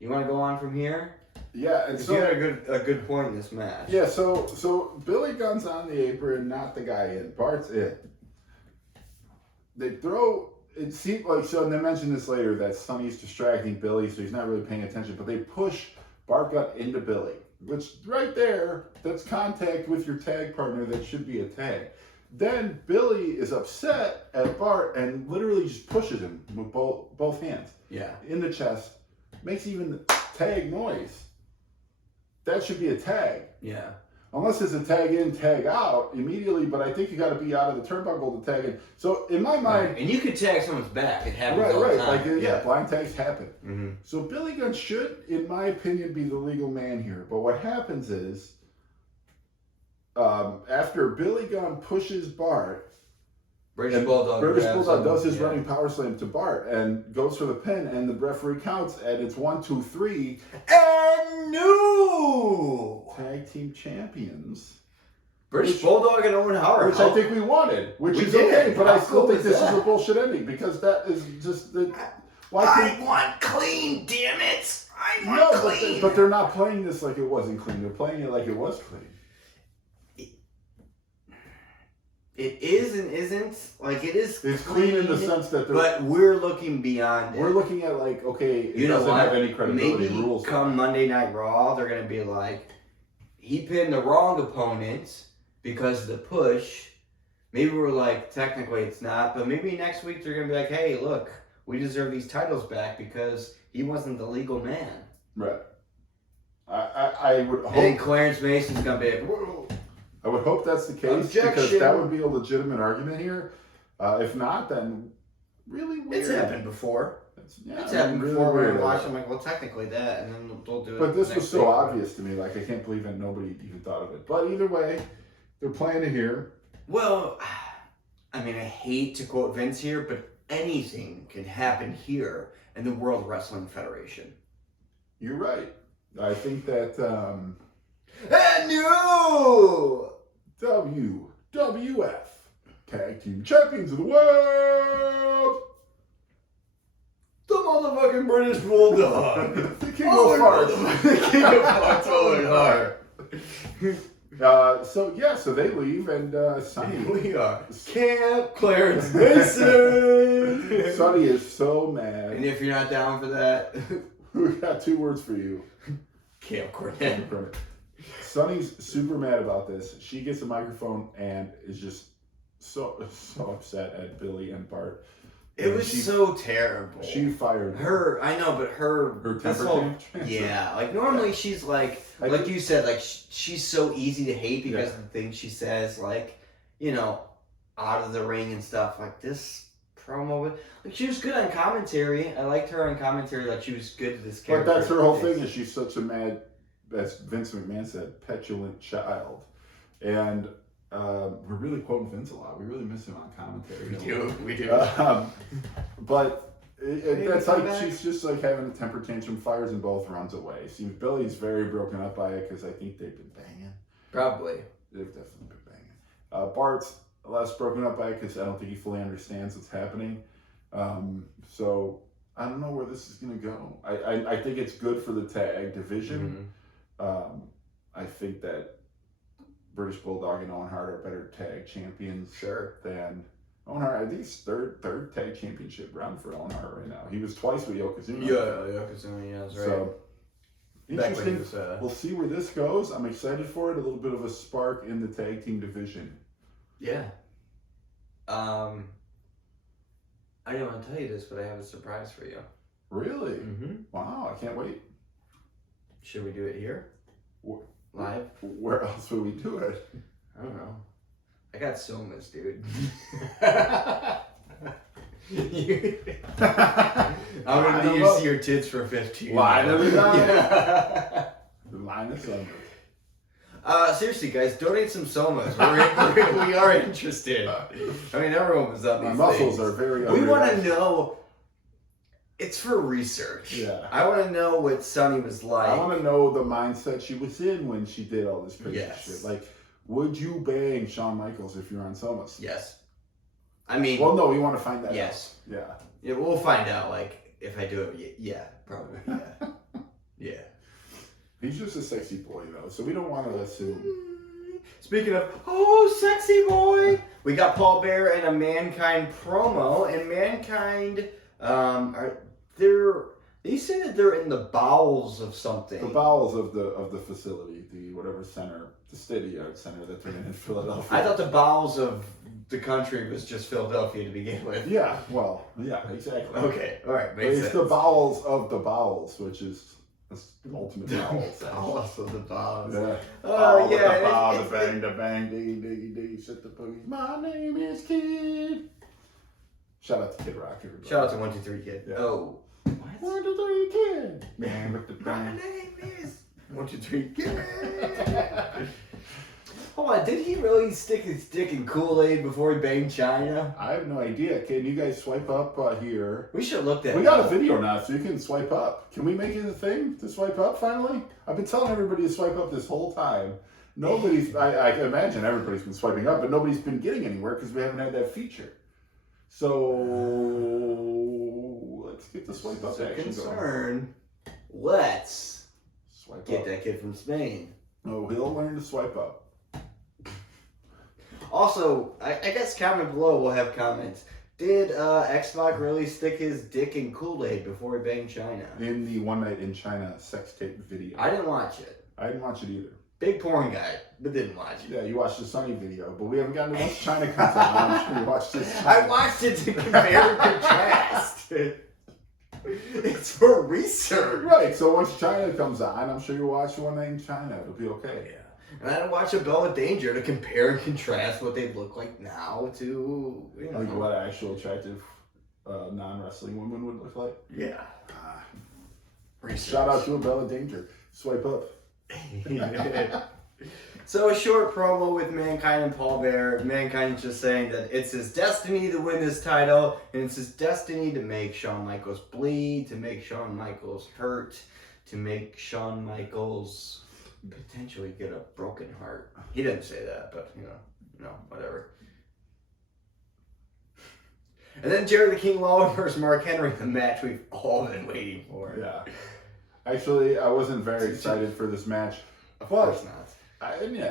You want to go on from here? Yeah, and so you had a good point in this match. Yeah, so Billy Gunn's on the apron, not the guy in. Bart's in. They throw. It seems like so. And they mentioned this later that Sonny's distracting Billy, so he's not really paying attention. But they push Bart Gunn into Billy, which right there, that's contact with your tag partner. That should be a tag. Then Billy is upset at Bart and literally just pushes him with both hands. Yeah. In the chest, makes even the tag noise. That should be a tag. Yeah. Unless it's a tag in, tag out immediately, but I think you got to be out of the turnbuckle to tag in. So in my mind, right. And you could tag someone's back. It happens all the time. Blind tags happen. Mm-hmm. So Billy Gunn should, in my opinion, be the legal man here. But what happens is, after Billy Gunn pushes Bart, British Bulldog does his running power slam to Bart and goes for the pin, and the referee counts, and it's 1, 2, 3. And new tag team champions. British Bulldog and Owen Hart. Which I think we wanted, which is okay, but I still think this is a bullshit ending because that is just the. I want clean, damn it! I want clean. But they're not playing this like it wasn't clean. They're playing it like it was clean. It is and isn't. Like, it is It's clean in the sense that they're... But we're looking beyond it. We're looking at, it doesn't have any credibility. Maybe rules. Come Monday Night Raw, they're going to be like, he pinned the wrong opponent because of the push. Maybe we're like, technically it's not. But maybe next week they're going to be like, hey, look, we deserve these titles back because he wasn't the legal man. Right. I would hope... And Clarence Mason's going to be like, whoa. I would hope that's the case because that would be a legitimate argument here. If not, then really weird. It's happened before. It's happened really before weird. where I watch, I'm like, well, technically that, and then they'll do it. But this was so obvious to me. I can't believe that nobody even thought of it. But either way, they're playing it here. Well, I mean, I hate to quote Vince here, but anything can happen here in the World Wrestling Federation. You're right. I think that... And new WWF Tag Team Champions of the World! The motherfucking British Bulldog! The King of Hearts! The King of Hearts, Owen Hart! So they leave, and Sonny... We are Camp Clarence Mason! Sonny is so mad. And if you're not down for that... we got 2 words for you. Camp Cornette. Sunny's super mad about this. She gets a microphone and is just so upset at Billy and Bart. It was so terrible. She fired her. I know, but her temper tantrum. Yeah, like normally she's like you said, like she's so easy to hate because of the things she says, like, you know, out of the ring and stuff. Like this promo, like she was good on commentary. I liked her on commentary. Like she was good to this character. But that's her whole thing. Is she's such a mad, as Vince McMahon said, petulant child, and. We're really quoting Vince a lot. We really miss him on commentary. We do. But that's like she's just like having a temper tantrum, fires them both, runs away. See, Billy's very broken up by it because I think they've been banging. Probably. They've definitely been banging. Bart's less broken up by it because I don't think he fully understands what's happening. So I don't know where this is going to go. I think it's good for the tag division. Mm-hmm. I think that British Bulldog and Owen Hart are better tag champions than Owen Hart. I think he's third tag championship round for Owen Hart right now. He was twice with Yokozuna. Yokozuna, that's right. So, interesting. We'll see where this goes. I'm excited for it. A little bit of a spark in the tag team division. Yeah. I didn't want to tell you this, but I have a surprise for you. Really? Mm-hmm. Wow, I can't wait. Should we do it here? Live? Where else would we do it? I don't know. I got somas, dude. I'm gonna need to see your tits for 15. Line of the line of somas. Seriously, guys, donate some somas. We are interested. I mean, everyone was up. My muscles are very. We want to know. It's for research. Yeah. I want to know what Sunny was like. I want to know the mindset she was in when she did all this crazy shit. Like, would you bang Shawn Michaels if you're on Somas? Yes. I mean... Well, no, we want to find that out. Yes. Yeah. Yeah, we'll find out, like, if I do it. Yeah, probably. Yeah. Yeah. He's just a sexy boy, though, so we don't want to assume. Speaking of, sexy boy! We got Paul Bearer and a Mankind promo, and Mankind... They say that they're in the bowels of something. The bowels of the facility, the whatever center, the state-of-the-art center that they're in Philadelphia. I thought the bowels of the country was just Philadelphia to begin with. Yeah, well, yeah, exactly. Okay, all right, it's sense. The bowels of the bowels, which is ultimate bowels. Bowels of the bowels. Yeah. Oh, yeah. The bow, the bang, diggy, diggy, diggy, sit the boogie. My name is Kid. Shout out to Kid Rock, everybody. Shout out to 123 Kid. Yeah. Oh. What? 123 Kid. Man, with the bang. My name is 123 Kid. Hold on, did he really stick his dick in Kool-Aid before he banged China? I have no idea. Can you guys swipe up here? We should look that We got a video now, so you can swipe up. Can we make it a thing to swipe up finally? I've been telling everybody to swipe up this whole time. Nobody's, I can imagine everybody's been swiping up, but nobody's been getting anywhere because we haven't had that feature. So let's get the swipe up action going. Let's swipe get up. that kid from Spain. Oh, he'll learn to swipe up. Also, I guess comment below we'll have comments. Did X-Pac really stick his dick in Kool-Aid before he banged China? In the One Night in China sex tape video. I didn't watch it. I didn't watch it either. Big porn guy, but didn't watch it. Yeah, you watched the Sunny video, but we haven't gotten to this China content. I'm sure you watched this. I watched it to compare and contrast. It's for research. Right, so once China comes on, I'm sure you'll watch One Night in China. It'll be okay. Yeah. And I don't watch a Bella Danger to compare and contrast what they look like now to, you know. Like what actual attractive non-wrestling women would look like? Yeah. Shout out to a Bella Danger. Swipe up. So a short promo with Mankind and Paul Bearer. Mankind's just saying that it's his destiny to win this title, and it's his destiny to make Shawn Michaels bleed, to make Shawn Michaels hurt, to make Shawn Michaels potentially get a broken heart. He didn't say that, but whatever. And then Jerry the King Lawler versus Mark Henry, the match we've all been waiting for. Yeah. Actually, I wasn't very excited for this match. Of course not.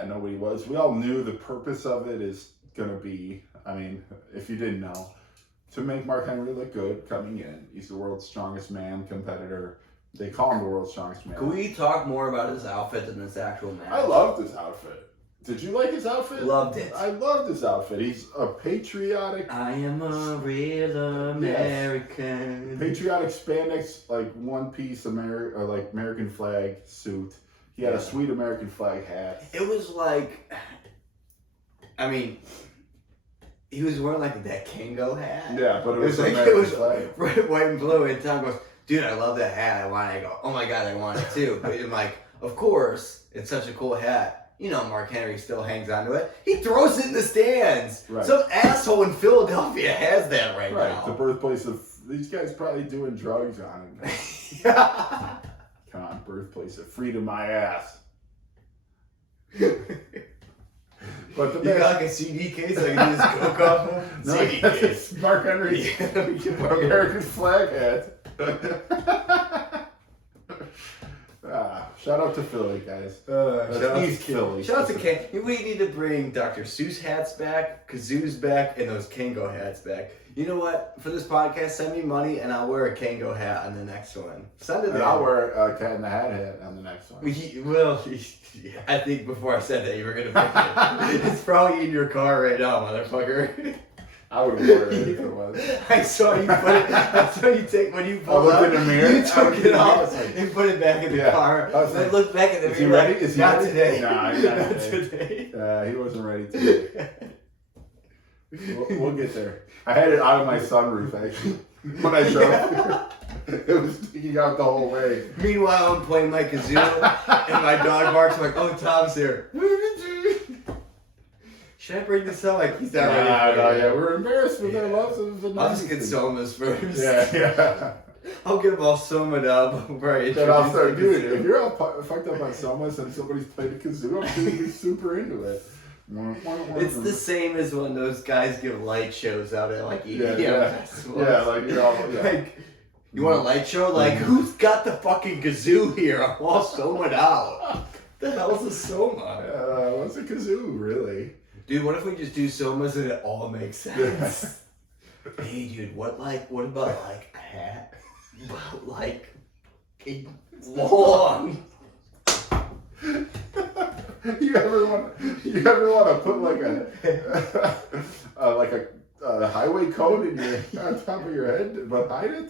Nobody was. We all knew the purpose of it is going to be, I mean, if you didn't know, to make Mark Henry look good coming in. He's the world's strongest man competitor. They call him the world's strongest man. Can we talk more about his outfit than this actual match? I loved his outfit. Did you like his outfit? Loved it. I loved his outfit. He's a patriotic. I am a real American. Patriotic spandex, like one piece American flag suit. He had a sweet American flag hat. It was like, I mean, he was wearing like that Kango hat. Yeah, but it was like American it was flag. red, white, and blue. And Tom goes, "Dude, I love that hat. I want it." I go, "Oh my god, I want it too." But I'm like, "Of course, it's such a cool hat." You know, Mark Henry still hangs on to it. He throws it in the stands. Right. Some asshole in Philadelphia has that right now. The birthplace of these guys probably doing drugs on it. Come on, birthplace of freedom, my ass. But the You got like a CD case I can just cook off of? No, CD case. Mark Henry's American flag hat. Shout out to Philly, guys. East Philly. Shout out to Ken. We need to bring Dr. Seuss hats back, Kazoo's back, and those Kango hats back. You know what? For this podcast, send me money and I'll wear a Kango hat on the next one. Send it And in. I'll wear a Cat in the Hat on the next one. I think before I said that, you were going to pick it. It's probably in your car right now, motherfucker. I would have worn it if it was. I saw you put it. I saw you take when you pulled looked up. in the mirror. You took it off and put it back in the car. I was I like, looked back at the is he mirror. ready? Like, Is he not ready? today. Nah, he's not today. He wasn't ready today. We'll get there. I had it out of my sunroof actually when I drove. It was sticking out the whole way. Meanwhile, I'm playing my kazoo, and my dog barks. I'm like, "Oh, Tom's here." Should I bring this up? Like, he's not ready. No, yeah, we're embarrassed with our loves of the I'll just get 90s. somas first. Yeah. I'll get them all somaed up before I Then I'll introduce start, the dude, kazoo. if you're all fucked up on somas and somebody's played a kazoo, I'm gonna be super into it. It's the same as when those guys give light shows out at like EDM festivals. Yeah, like, you know, yeah. Like, you want a light show? Like, who's got the fucking kazoo here? I'm all somaed out. The hell's a soma? What's a kazoo, really? Dude, what if we just do somas and it all makes sense? Hey, dude, what about like a hat? But like long. You ever want to put like a highway cone in your on top of your head but hide it?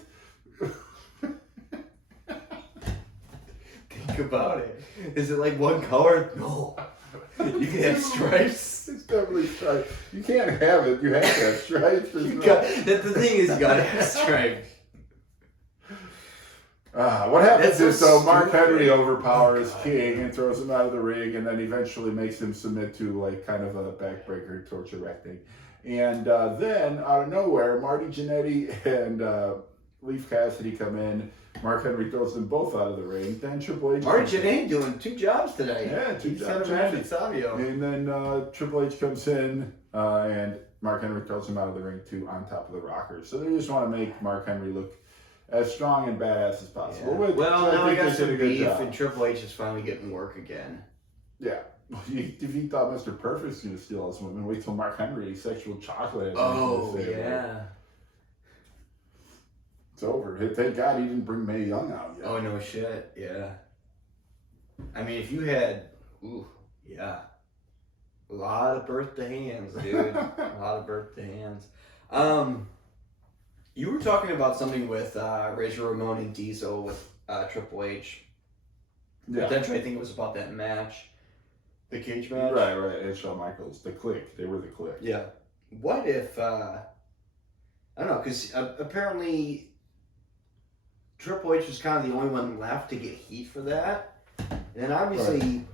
Think about it. Is it like one color? No. You can have stripes. It's definitely stripes. You can't have it. You have to have stripes. The thing is, you gotta have stripes. What happens That's is, so Mark stupid. Henry overpowers King and throws him out of the ring, and then eventually makes him submit to like kind of a backbreaker torture rack thing. And then out of nowhere, Marty Jannetty and Leif Cassidy come in. Mark Henry throws them both out of the ring. Then Triple H. Marty Jannetty doing 2 jobs today. Yeah, 2 He's had jobs. a match with Savio. And then Triple H comes in, and Mark Henry throws him out of the ring too on top of the rockers. So they just want to make Mark Henry look as strong and badass as possible. Yeah. Well, I now we think got they did some a good beef, job. and Triple H is finally getting work again. Yeah. If you thought Mr. Perfect's going to steal all this women, wait till Mark Henry sexual chocolate. Oh, yeah. It's over. Thank God he didn't bring Mae Young out yet. Oh, no shit. Yeah. I mean, if you had... Ooh, yeah. A lot of birthday hands, dude. A lot of birthday hands. You were talking about something with Razor Ramon and Diesel with Triple H. Yeah. Potentially, I think it was about that match. The cage match. Right. And Shawn Michaels. The Clique. They were the Clique. Yeah. What if... I don't know, because apparently Triple H was kind of the only one left to get heat for that. And then obviously,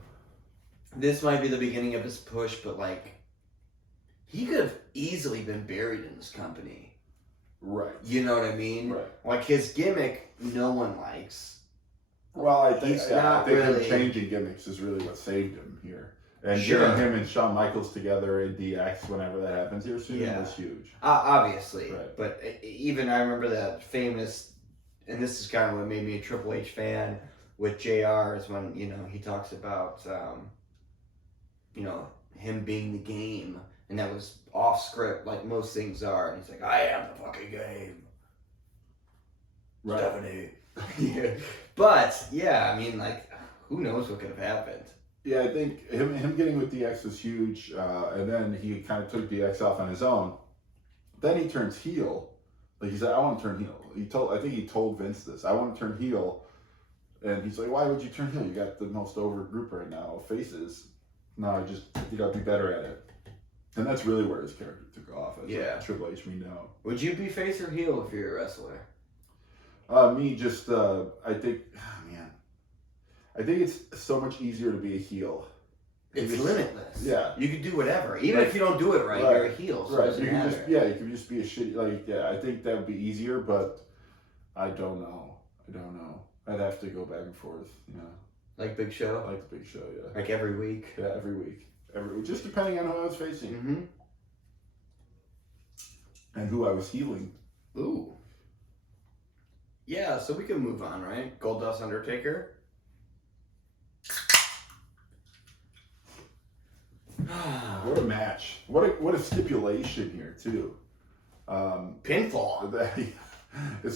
this might be the beginning of his push, but like, he could have easily been buried in this company. Right. You know what I mean? Right. Like, his gimmick, no one likes. Well, I think, He's not him really- changing gimmicks is really what saved him here. And Sure. getting him and Shawn Michaels together in DX whenever that happens here soon was huge. Obviously. Right. But even I remember that famous, and this is kind of what made me a Triple H fan with JR, is when, you know, he talks about, you know, him being the game. And that was off script, like most things are. And he's like, I am the fucking game. Right. Stephanie. Yeah. But yeah, I mean, like, who knows what could have happened? Yeah, I think him getting with DX was huge, and then he kind of took DX off on his own. Then he turns heel. Like he said, I want to turn heel. I think he told Vince this. I want to turn heel. And he's like, why would you turn heel? You got the most over group right now, faces. No, I think I'll be better at it. And that's really where his character took off. As like Triple H, we know. Would you be face or heel if you're a wrestler? I think it's so much easier to be a heel. It's limitless. Yeah. You can do whatever. Even if you don't do it right, you're a heel. So it doesn't matter. You can just be a shitty, I think that would be easier, but I don't know. I'd have to go back and forth, Like Big Show? Like the Big Show, yeah. Like every week? Yeah, every week. Just depending on who I was facing. Mm-hmm. And who I was healing. Ooh. Yeah, so we can move on, right? Goldust Undertaker. What a match. What a stipulation here, too. Pinfall.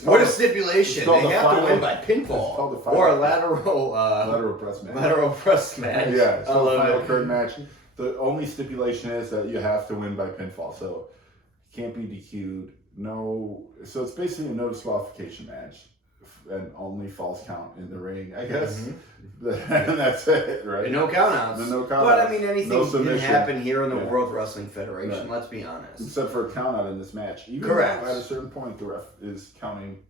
What a stipulation. They have to win by pinfall. Or a lateral press match. Lateral press match. Yeah, it's called the final curtain match. The only stipulation is that you have to win by pinfall. So can't be DQ'd. No. So it's basically a no disqualification match. And only false count in the ring, I guess. Mm-hmm. And that's it, right? And no countouts. But I mean, anything can happen here in the World Wrestling Federation, let's be honest. Except for a countout in this match. Even Correct. At a certain point, the ref is counting.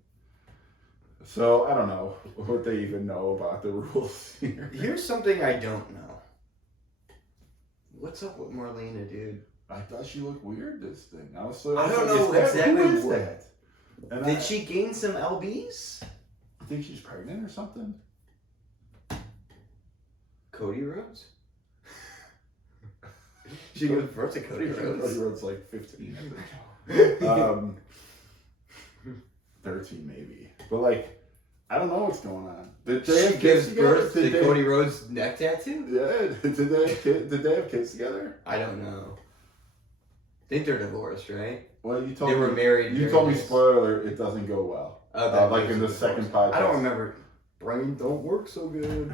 So, I don't know what they even know about the rules here. Here's something I don't know. What's up with Marlena, dude? I thought she looked weird, this thing. I don't know exactly who is that? And Did she gain some LBs? I think she's pregnant or something. Cody Rhodes? She gives birth to Cody Rhodes. Cody Rhodes like 15, I think. 13 maybe. But like, I don't know what's going on. Did they have kids birth to Cody Rhodes' neck tattoo? Yeah. Did they have kids together? I don't know. I think they're divorced, right? Well, you told they were married. You told me, spoiler, it doesn't go well. Like in the second podcast. I don't remember. Brain don't work so good.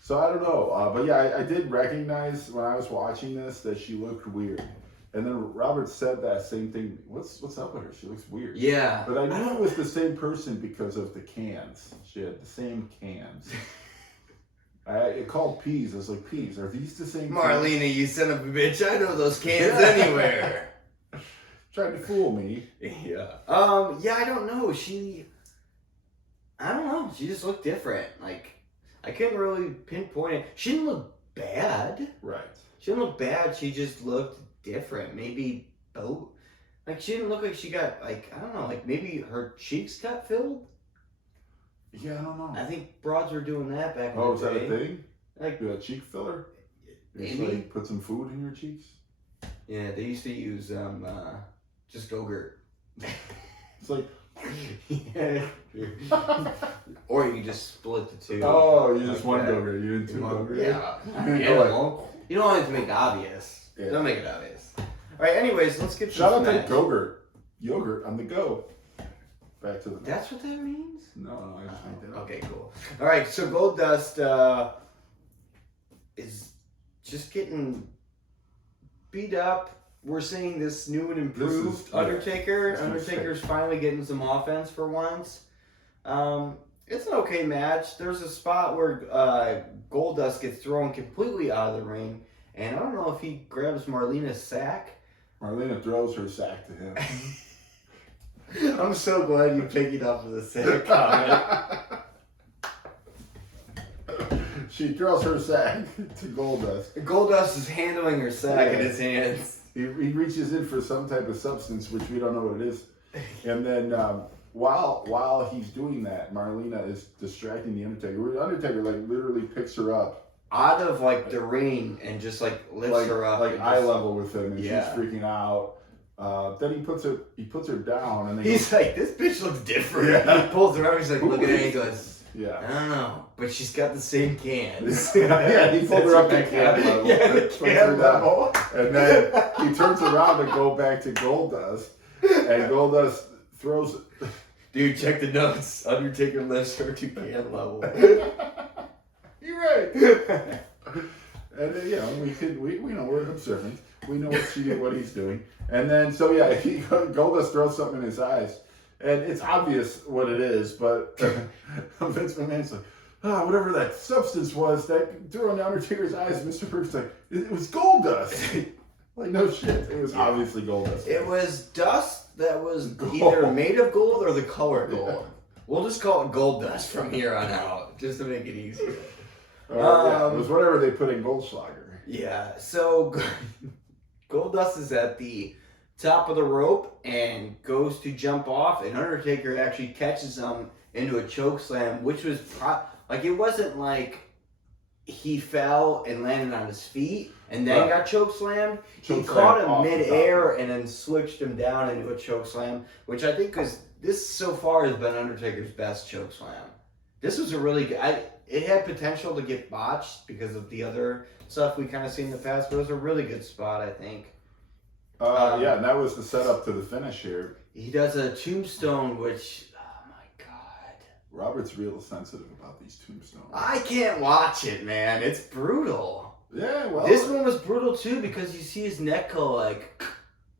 So I don't know. But yeah, I did recognize when I was watching this that she looked weird. And then Robert said that same thing. What's up with her? She looks weird. Yeah. But I knew it was the same person because of the cans. She had the same cans. It called peas. I was like, peas, are these the same Marlena, cans? you son of a bitch. I know those cans anywhere. Tried to fool me. Yeah. Yeah, I don't know. I don't know. She just looked different. Like, I couldn't really pinpoint it. She didn't look bad. Right. She didn't look bad. She just looked different. Maybe both. Like, she didn't look like she got, like, I don't know, like maybe her cheeks got filled. Yeah, I don't know. I think broads were doing that back in the day. Oh, is that a thing? Like a cheek filler? Maybe. Just like put some food in your cheeks? Yeah, they used to use just Go-Gurt. It's like... Yeah. Or you can just split the two. Oh, you just one Go-Gurt. You didn't two Go-Gurt. Yeah. You don't have to make it obvious. Yeah. Don't make it obvious. Alright, anyways, let's get to Shout out to Go-Gurt. Yogurt on the go. Back to the... That's what that means? No, I just made that up. Okay, cool. Alright, so Goldust is just getting beat up. We're seeing this new and improved Undertaker. Yeah, Undertaker's finally getting some offense for once. It's an okay match. There's a spot where Goldust gets thrown completely out of the ring, and I don't know if he grabs Marlena's sack. Marlena throws her sack to him. I'm so glad you picked it up with a sack comment. She throws her sack to Goldust. Goldust is handling her sack in his hands. He reaches in for some type of substance, which we don't know what it is. And then while he's doing that, Marlena is distracting the Undertaker. The Undertaker literally picks her up out of the ring and just lifts her up, eye level with him, and she's freaking out. Then he puts her down, and he's like, "This bitch looks different." Yeah. He pulls her up. He's like, "Look at her." He goes, "Yeah, I don't know, but she's got the same cans." Yeah, he pulled her up to can level. Yeah, the can level. And then he turns around to go back to Goldust, and Goldust throws. Dude, check the notes. Undertaker lifts her to can level. You're right. And we know we're observant. We know what he's doing. And then Goldust throws something in his eyes, and it's obvious what it is. But Vince McMahon's like, whatever that substance was that threw on the Undertaker's eyes. Mr. Perfect's like, it was gold dust. Like, no shit. It was obviously gold dust. It was dust that was either made of gold or the color gold. Yeah. We'll just call it gold dust from here on out, just to make it easier. It was whatever they put in Goldschlager. Yeah, so Goldust is at the top of the rope and goes to jump off, and Undertaker actually catches him into a choke slam, which was it wasn't like he fell and landed on his feet and then got choke slammed. He caught him mid-air and then switched him down into a choke slam, which I think this so far has been Undertaker's best choke slam. This was a really good. It had potential to get botched because of the other stuff we kind of seen in the past, but it was a really good spot, I think. And that was the setup to the finish here. He does a tombstone, which, oh my God. Robert's real sensitive about these tombstones. I can't watch it, man. It's brutal. Yeah, well. This one was brutal too because you see his neck go like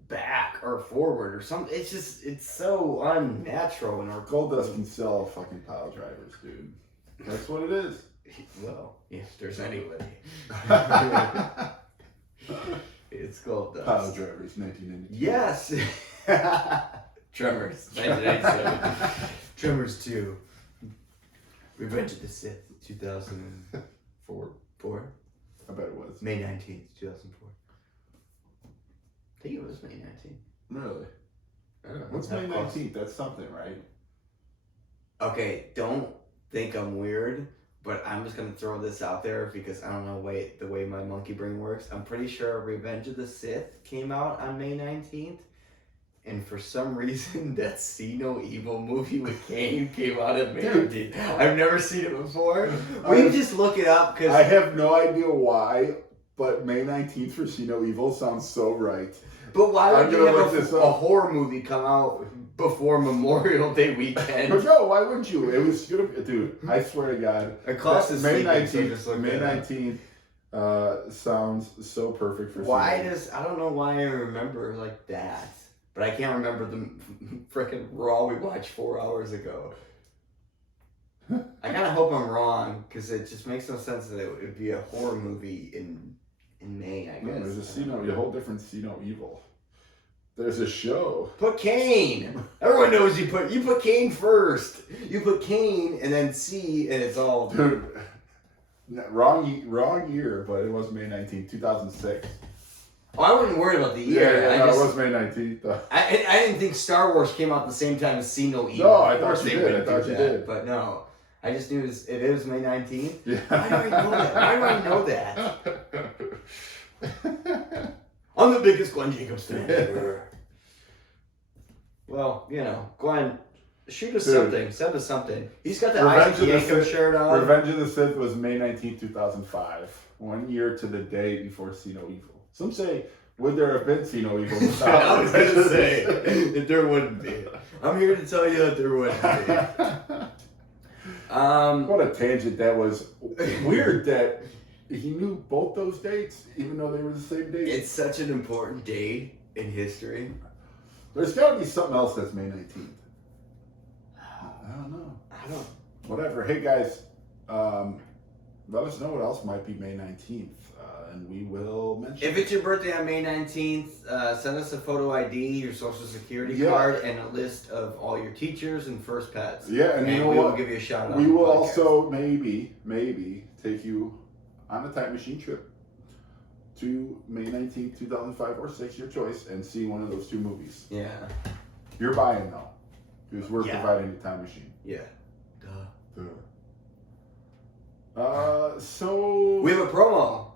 back or forward or something. It's so unnatural. And Goldust can sell fucking pile drivers, dude. That's what it is. Well, if there's anybody. It's Goldust. Pile drivers, 1992. Yes. Tremors, 1997. Tremors 2. Revenge of the Sith, 2004. I bet it was. May 19th, 2004. I think it was May 19th. Really? I don't know. What's May 19th? That's something, right? Okay, don't think I'm weird, but I'm just going to throw this out there because I don't know the way my monkey brain works. I'm pretty sure Revenge of the Sith came out on May 19th. And for some reason, that See No Evil movie with Kane came out on May 19th. I've never seen it before. We can just look it up. Cause I have no idea why, but May 19th for See No Evil sounds so right. But why would you have a horror movie come out before Memorial Day weekend? No, why wouldn't you? It was gonna be, dude, I swear to God. May 19th sounds so perfect for I don't know why I remember like that. But I can't remember the frickin' Raw we watched 4 hours ago. I kind of hope I'm wrong, because it just makes no sense that it would be a horror movie in May, I guess. No, there's a whole different See No Evil. There's a show. Put Kane! Everyone knows you put Kane first. You put Kane and then C, and it's all... Dude, wrong year, but it was May 19th, 2006. Oh, I wasn't worried about the year. It was May 19th. I didn't think Star Wars came out at the same time as See No Evil. No, I thought you did. But no, I just knew it is May 19th. Yeah. Why do I know that? I'm the biggest Glenn Jacobs fan ever. Well, Glenn, shoot us something. Send us something. He's got the Isaac Yankem shirt on. Revenge of the Sith was May 19th, 2005. 1 year to the day before See No Evil. Some say, would there have been See No Evil without? I was going to say that there wouldn't be. I'm here to tell you that there wouldn't be. What a tangent that was. Weird that he knew both those dates, even though they were the same date. It's such an important date in history. There's got to be something else that's May 19th. I don't know. Whatever. Hey, guys, let us know what else might be May 19th. And we will mention if it's your birthday on May 19th, send us a photo ID, your social security card, and a list of all your teachers and first pets. Yeah, and you know we what? will give you a shout out. We will also maybe take you on a time machine trip to May 19th, 2005 or 6, your choice, and see one of those two movies. Yeah. You're buying though, because we're providing the time machine. Yeah. Duh. So we have a promo.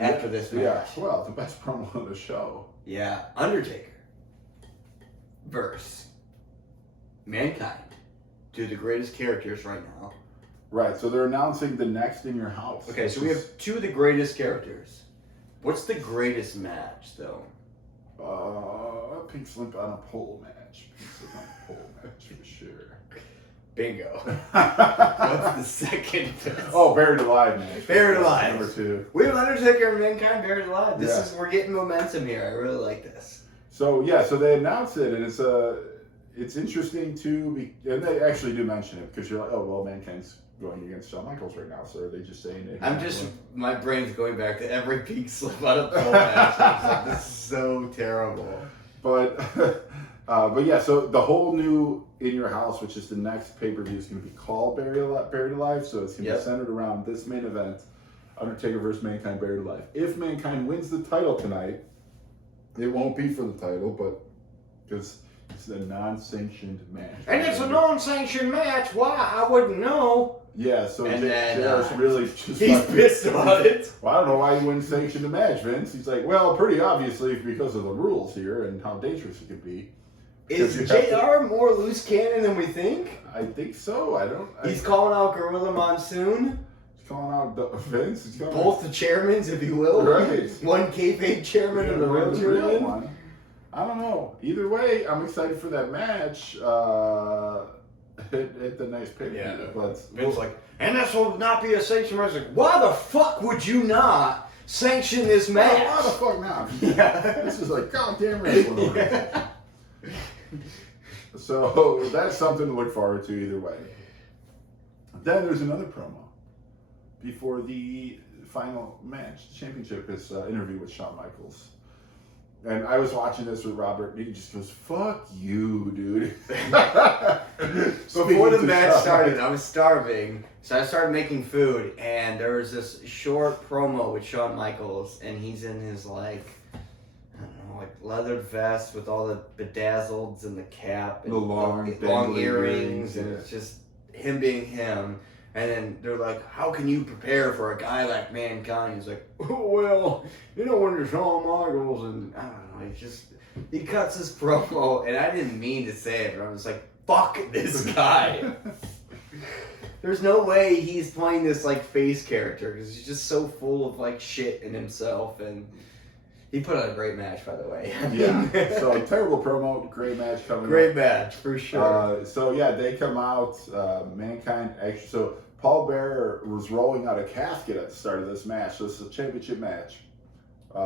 After this match. Yeah, well, the best promo of the show. Yeah, Undertaker versus Mankind. Two of the greatest characters right now. Right, so they're announcing the next in your house. Okay, so we have two of the greatest characters. What's the greatest match, though? Pink slip on a pole match. Pink slip on a pole match for sure. Bingo. What's the second? Oh, Buried Alive match. Buried Alive. Number 2. We have Undertaker and Mankind Buried Alive. Yeah. We're getting momentum here. I really like this. So so they announced it, and it's interesting too, and they actually do mention it because you're like, oh well, Mankind's going against Shawn Michaels right now, so are they just saying it? My brain's going back to every pink slip out of pole match. I was like, this is so terrible. But yeah, so the whole new In Your House, which is the next pay-per-view, is going to be called Buried Alive, so it's going to be centered around this main event, Undertaker versus Mankind Buried Alive. If Mankind wins the title tonight, it won't be for the title, but because it's a non-sanctioned match. And it's a non-sanctioned match. Why? I wouldn't know. Yeah, so And JR's really just he's like, pissed about it. Well, I don't know why you wouldn't sanction the match, Vince. He's like, well, pretty obviously because of the rules here and how dangerous it could be. Is JR more loose cannon than we think? I think so. He's calling out Gorilla Monsoon. He's calling out Vince. He's calling Both the chairmans, if you will. Right. One kayfabe chairman and the real chairman. one. I don't know. Either way, I'm excited for that match. At the next pay-per-view. Yeah. But Vince like, and this will not be a sanctioned match. Like, why the fuck would you not sanction this match? why the fuck not? Yeah. This is like goddamn wrestling. Yeah. So that's something to look forward to either way. Then there's another promo before the final match, the championship, is interview with Shawn Michaels. And I was watching this with Robert, and he just goes, fuck you, dude. Before the match started, I was starving, so I started making food, and there was this short promo with Shawn Michaels, and he's in his, like, I don't know, like leather vest with all the bedazzleds and the cap and The long earrings, and yeah. it's just him being him. And then they're like, how can you prepare for a guy like Mankind? He's like, oh, well, you know, when you're Shawn Michaels, and I don't know, he cuts his promo, and I didn't mean to say it, but I was like, fuck this guy. There's no way he's playing this, like, face character, because he's just so full of, like, shit in himself, and he put on a great match, by the way. Yeah, so terrible promo, great match coming Great match, for sure. So yeah, they come out, Mankind, actually, so Paul Bearer was rolling out a casket at the start of this match, so this is a championship match.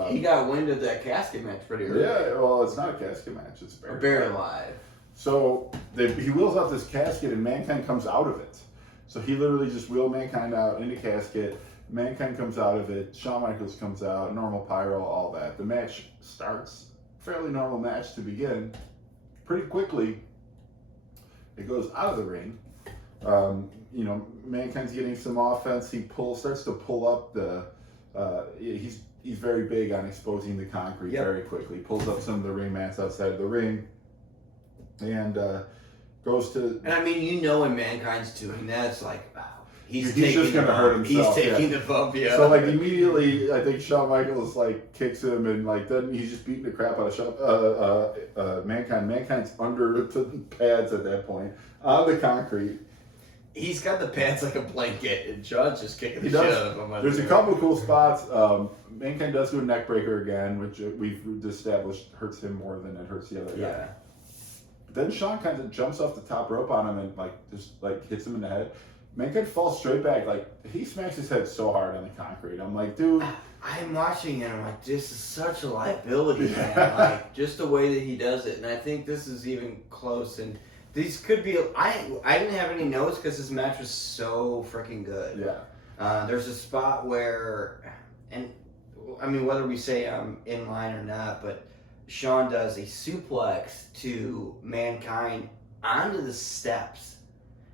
He got wind of that casket match pretty early. Yeah, well, it's not a casket match, it's Buried Alive. So he wheels out this casket and Mankind comes out of it. So he literally just wheeled Mankind out in the casket. Mankind comes out of it. Shawn Michaels comes out. Normal pyro, all that. The match starts. Fairly normal match to begin. Pretty quickly, it goes out of the ring. Mankind's getting some offense. He starts to pull up the. He's very big on exposing the concrete very quickly. Pulls up some of the ring mats outside of the ring, and goes to. And I mean, when Mankind's doing that, it's like, wow, he's just gonna hurt himself. He's taking the bump, yeah. So like immediately, I think Shawn Michaels like kicks him, and like then he's just beating the crap out of Mankind. Mankind's under the pads at that point on the concrete. He's got the pads like a blanket, and Shawn's just kicking the shit out of him. There's a couple of cool spots. Mankind does do a neck breaker again, which we've established hurts him more than it hurts the other guy. Yeah. Then Shawn kind of jumps off the top rope on him and just hits him in the head. Mankind falls straight back. Like, he smacks his head so hard on the concrete. I'm like, dude. I'm watching it. I'm like, this is such a liability, man. Like, just the way that he does it. And I think this is even close. And these could be. I didn't have any notes because this match was so freaking good. Yeah. There's a spot where, and I mean, whether we say I'm in line or not, but Shawn does a suplex to Mankind onto the steps.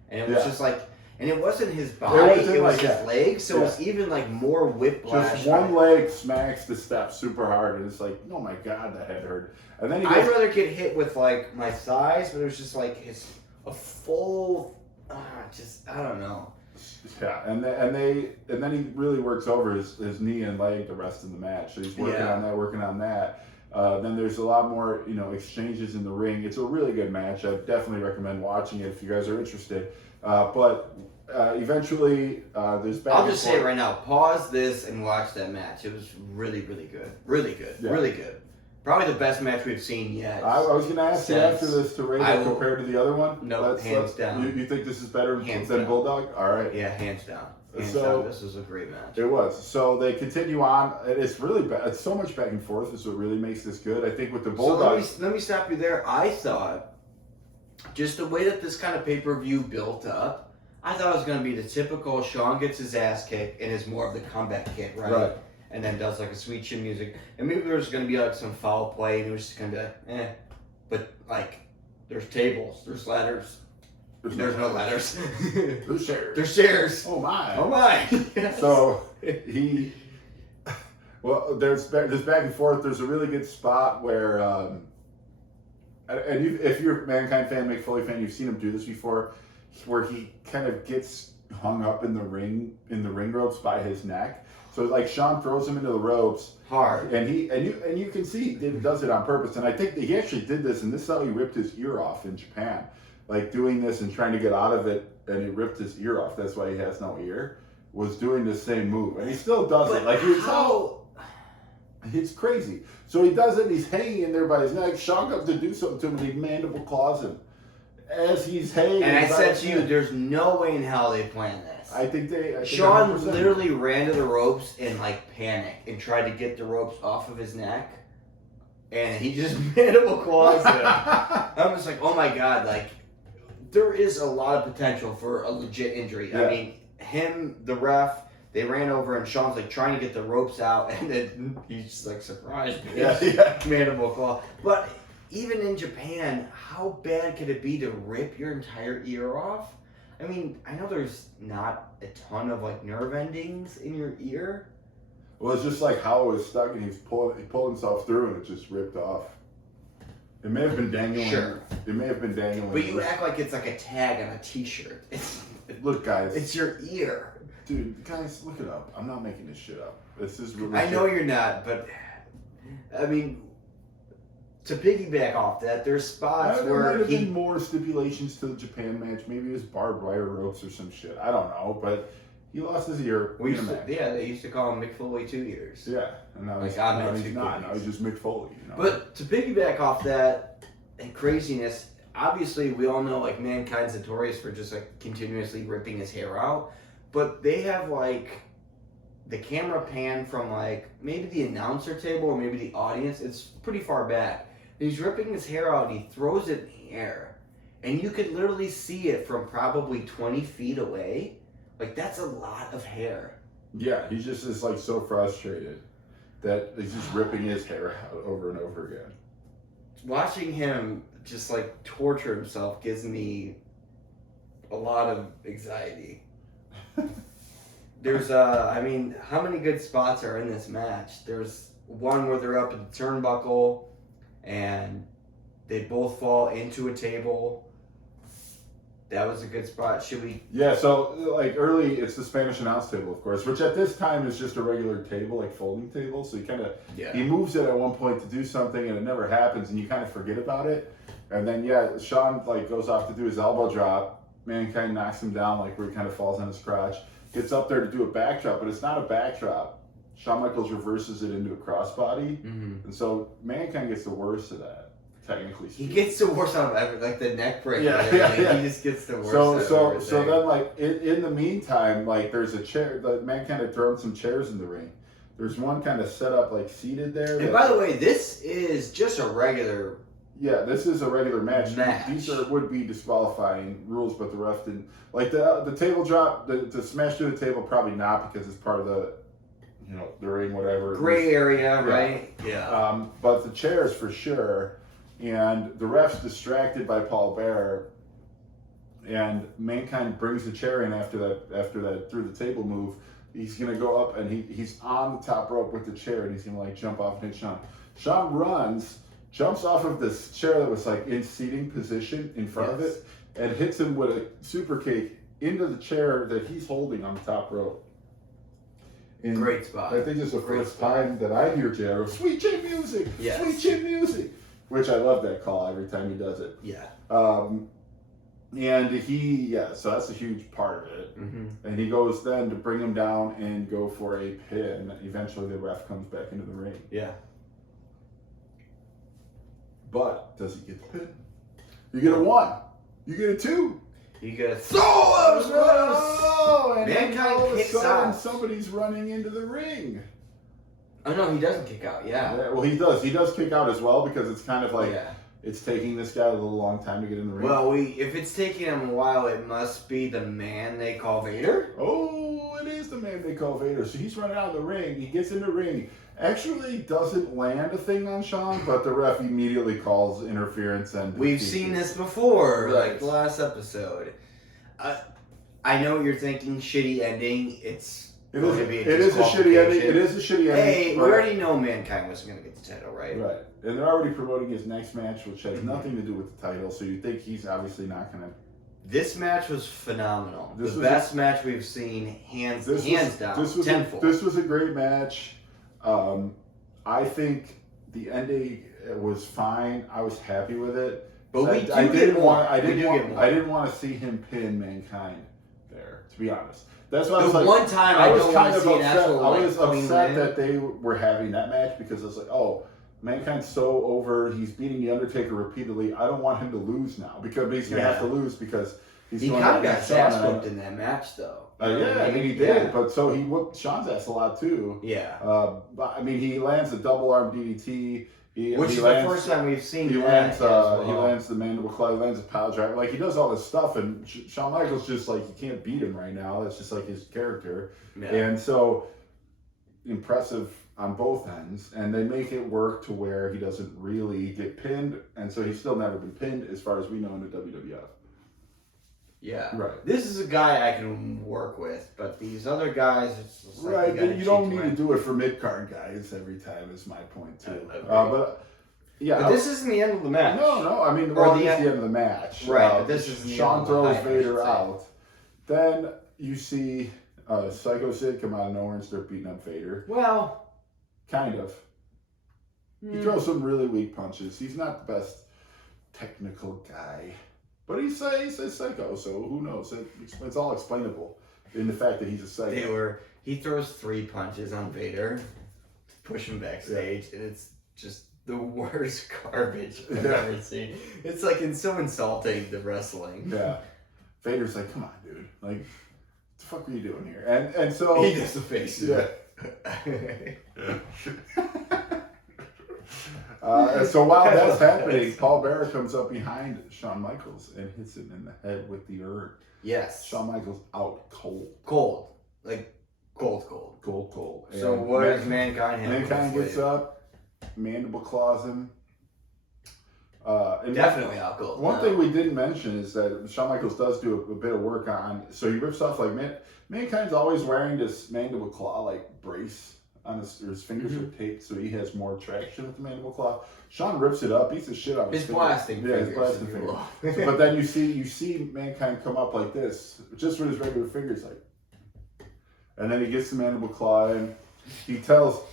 And it was just like, and it wasn't his body, it was his leg, so it was even like more whiplash. Just one leg smacks the steps super hard, and it's like, oh my god, that head hurt. And then I'd rather get hit with like my thighs, but it was just like a full, I don't know. Yeah, and then he really works over his knee and leg the rest of the match. So he's working on that. Then there's a lot more, exchanges in the ring. It's a really good match. I definitely recommend watching it if you guys are interested. But eventually, there's back. I'll just say it right now. Pause this and watch that match. It was really, really good. Really good. Yeah. Really good. Probably the best match we've seen yet. I was going to ask you after this to rate it compared to the other one. No, hands down. You think this is better hands than down. Bulldog? All right. Yeah, hands down. Hands So down. This is a great match. it was. So they continue on. It's really bad. It's so much back and forth. Is what really makes this good. I think with the Bulldog. So let me stop you there. I thought just the way that this kind of pay-per-view built up, I thought it was going to be the typical Shawn gets his ass kicked and is more of the comeback kid, right? And then does like a sweet chin music. And maybe there's going to be like some foul play and it was just going to be like, eh. But like, there's tables, there's ladders. There's no ladders. There's chairs. There's chairs. Oh my. Oh my. Yes. So there's back and forth. There's a really good spot where, if you're a Mankind fan, Mick Foley fan, you've seen him do this before, where he kind of gets hung up in the ring ropes by his neck. So like Shawn throws him into the ropes hard, and you can see he does it on purpose. And I think that he actually did this, and this is how he ripped his ear off in Japan, like doing this and trying to get out of it, and he ripped his ear off. That's why he has no ear. Was doing the same move, and he still does it. Like it's crazy. So he does it, and he's hanging in there by his neck. Shawn comes to do something to him, and he mandible claws him as he's hanging. And I said to you, there's no way in hell they planned this. I think Shawn 100%. literally ran to the ropes and like panicked and tried to get the ropes off of his neck, and he just mandible claws him. I'm just like, oh my god, like there is a lot of potential for a legit injury. Yeah. I mean, the ref, they ran over and Shawn's like trying to get the ropes out, and then he's just like surprised. Yeah. Mandible claw. But even in Japan, how bad could it be to rip your entire ear off? I mean, I know there's not a ton of like nerve endings in your ear. Well, it's just like how it was stuck, and he pulled himself through, and it just ripped off. It may have been dangling. Sure. It may have been dangling. But you act like it's like a tag on a T-shirt. Look, guys. It's your ear. Dude, guys, look it up. I'm not making this shit up. This is really. I know you're not, but I mean, to piggyback off that, there's spots There where might have been more stipulations to the Japan match. Maybe it was barbed wire ropes or some shit. I don't know, but he lost his ear. they used to call him Mick Foley 2 years. Yeah, and now Like, he's I'm not. Now he's just Mick Foley. You know? But to piggyback off that and craziness, obviously we all know like Mankind's notorious for just like continuously ripping his hair out, but they have like the camera pan from like maybe the announcer table or maybe the audience. It's pretty far back. He's ripping his hair out and he throws it in the air, and you could literally see it from probably 20 feet away. Like that's a lot of hair. Yeah, he just is like so frustrated that he's just ripping his hair out over and over again. Watching him just like torture himself gives me a lot of anxiety. There's I mean, how many good spots are in this match? There's one where they're up at the turnbuckle and they both fall into a table. That was a good spot. Should we? Yeah, so like early, it's the Spanish announce table, of course, which at this time is just a regular table, like folding table. So he moves it at one point to do something, and it never happens, and you kind of forget about it. And then Shawn like goes off to do his elbow drop. Mankind knocks him down, like where he kind of falls on his crotch. Gets up there to do a backdrop, but it's not a backdrop. Shawn Michaels reverses it into a crossbody, and so Mankind gets the worst of that. Technically speaking. He gets the worst out of everything, like the neck break. Yeah. He just gets the worst out of everything. So then, like, in the meantime, like, there's a chair, the man kind of thrown some chairs in the ring. There's one kind of set up, like, seated there. And by the way, this is just a regular... Yeah, this is a regular match. These would be disqualifying rules, but the ref didn't. Like, the table drop, the smash through the table, probably not, because it's part of the, the ring, whatever. Gray area, right? Yeah. But the chairs, for sure. And the ref's distracted by Paul Bearer, and Mankind brings the chair in after that through the table move. He's gonna go up, and he's on the top rope with the chair, and he's gonna like jump off and hit Shawn. Shawn runs, jumps off of this chair that was like in seating position in front of it, and hits him with a super kick into the chair that he's holding on the top rope. And great spot. I think it's the first time that I hear JR "Sweet Chin Music," "Sweet Chin Music," which I love that call every time he does it. Yeah. And so that's a huge part of it. Mm-hmm. And he goes then to bring him down and go for a pin. Eventually the ref comes back into the ring. Yeah. But does he get the pin? You get a 1. You get a 2. You get a That was close! And then Mankind all of a kicks sudden, out. somebody's running into the ring. Oh no, he doesn't kick out. Yeah. Yeah, well, he does. He does kick out as well because it's kind of like Yeah. it's taking this guy a little long time to get in the ring. Well, if it's taking him a while, it must be the man they call Vader. Oh, it is the man they call Vader. So he's running out of the ring. He gets in the ring. Actually doesn't land a thing on Shawn, but the ref immediately calls interference. And We've seen this before, Right. like the last episode. I know what you're thinking. Shitty ending. It is a shitty ending. It is a shitty ending. Hey, we already know Mankind wasn't going to get the title, right? Right. And they're already promoting his next match, which has nothing to do with the title. So you think he's obviously not going to. This match was phenomenal. This the was best match we've seen, hands down. This was a great match. I think the ending was fine. I was happy with it. But I didn't want to see him pin Mankind there, to be honest. That's why I was like, one time I don't want to see an actual. I was clean upset win. that they were having that match because I was like, oh, Mankind's so over. He's beating the Undertaker repeatedly. I don't want him to lose now because he's gonna have to lose because He going kind of up got against his ass Shawn. whooped in that match, though. Yeah, I mean he did, but so he whooped Shawn's ass a lot too. Yeah. But I mean he lands a double arm DDT. Which is the first time we've seen he that. lands the mandible claw, he lands a pile driver. Like he does all this stuff, and Shawn Michaels just like you can't beat him right now. That's just like his character, and so impressive on both ends. And they make it work to where he doesn't really get pinned, and so he's still never been pinned as far as we know in the WWF. Yeah. Right. This is a guy I can work with, but these other guys, it's just like Right, you don't need to do it for mid-card guys every time is my point too. But this isn't the end of the match. No. I mean, Or it's the end of the match. Right, but this is the Shawn end of the throws hype, Vader out. Then you see Psycho Sid come out of nowhere and start beating up Vader. Well, kind of. He throws some really weak punches. He's not the best technical guy. But he's a psycho, so who knows? It's all explainable in the fact that he's a psycho. He throws 3 punches on Vader to push him backstage, and it's just the worst garbage I've ever seen. It's like it's so insulting to wrestling. Yeah. Vader's like, come on, dude. Like, what the fuck are you doing here? And so he does the face. Yeah. So while that's happening, Paul Bearer comes up behind Shawn Michaels and hits him in the head with the urn. Yes. Shawn Michaels out cold. Cold. Like, cold. Cold. So And what does Mankind have? Mankind gets up, mandible claws him. And Definitely out cold. One thing we didn't mention is that Shawn Michaels does do a bit of work on, so he rips off, like, Mankind's always wearing this mandible claw, like, brace. On his fingers are taped, so he has more traction with the mandible claw. Shawn rips it up, beats the shit out of his fingers. His blasting fingers. But then you see Mankind come up like this, just with his regular fingers, like, and then he gets the mandible claw and he tells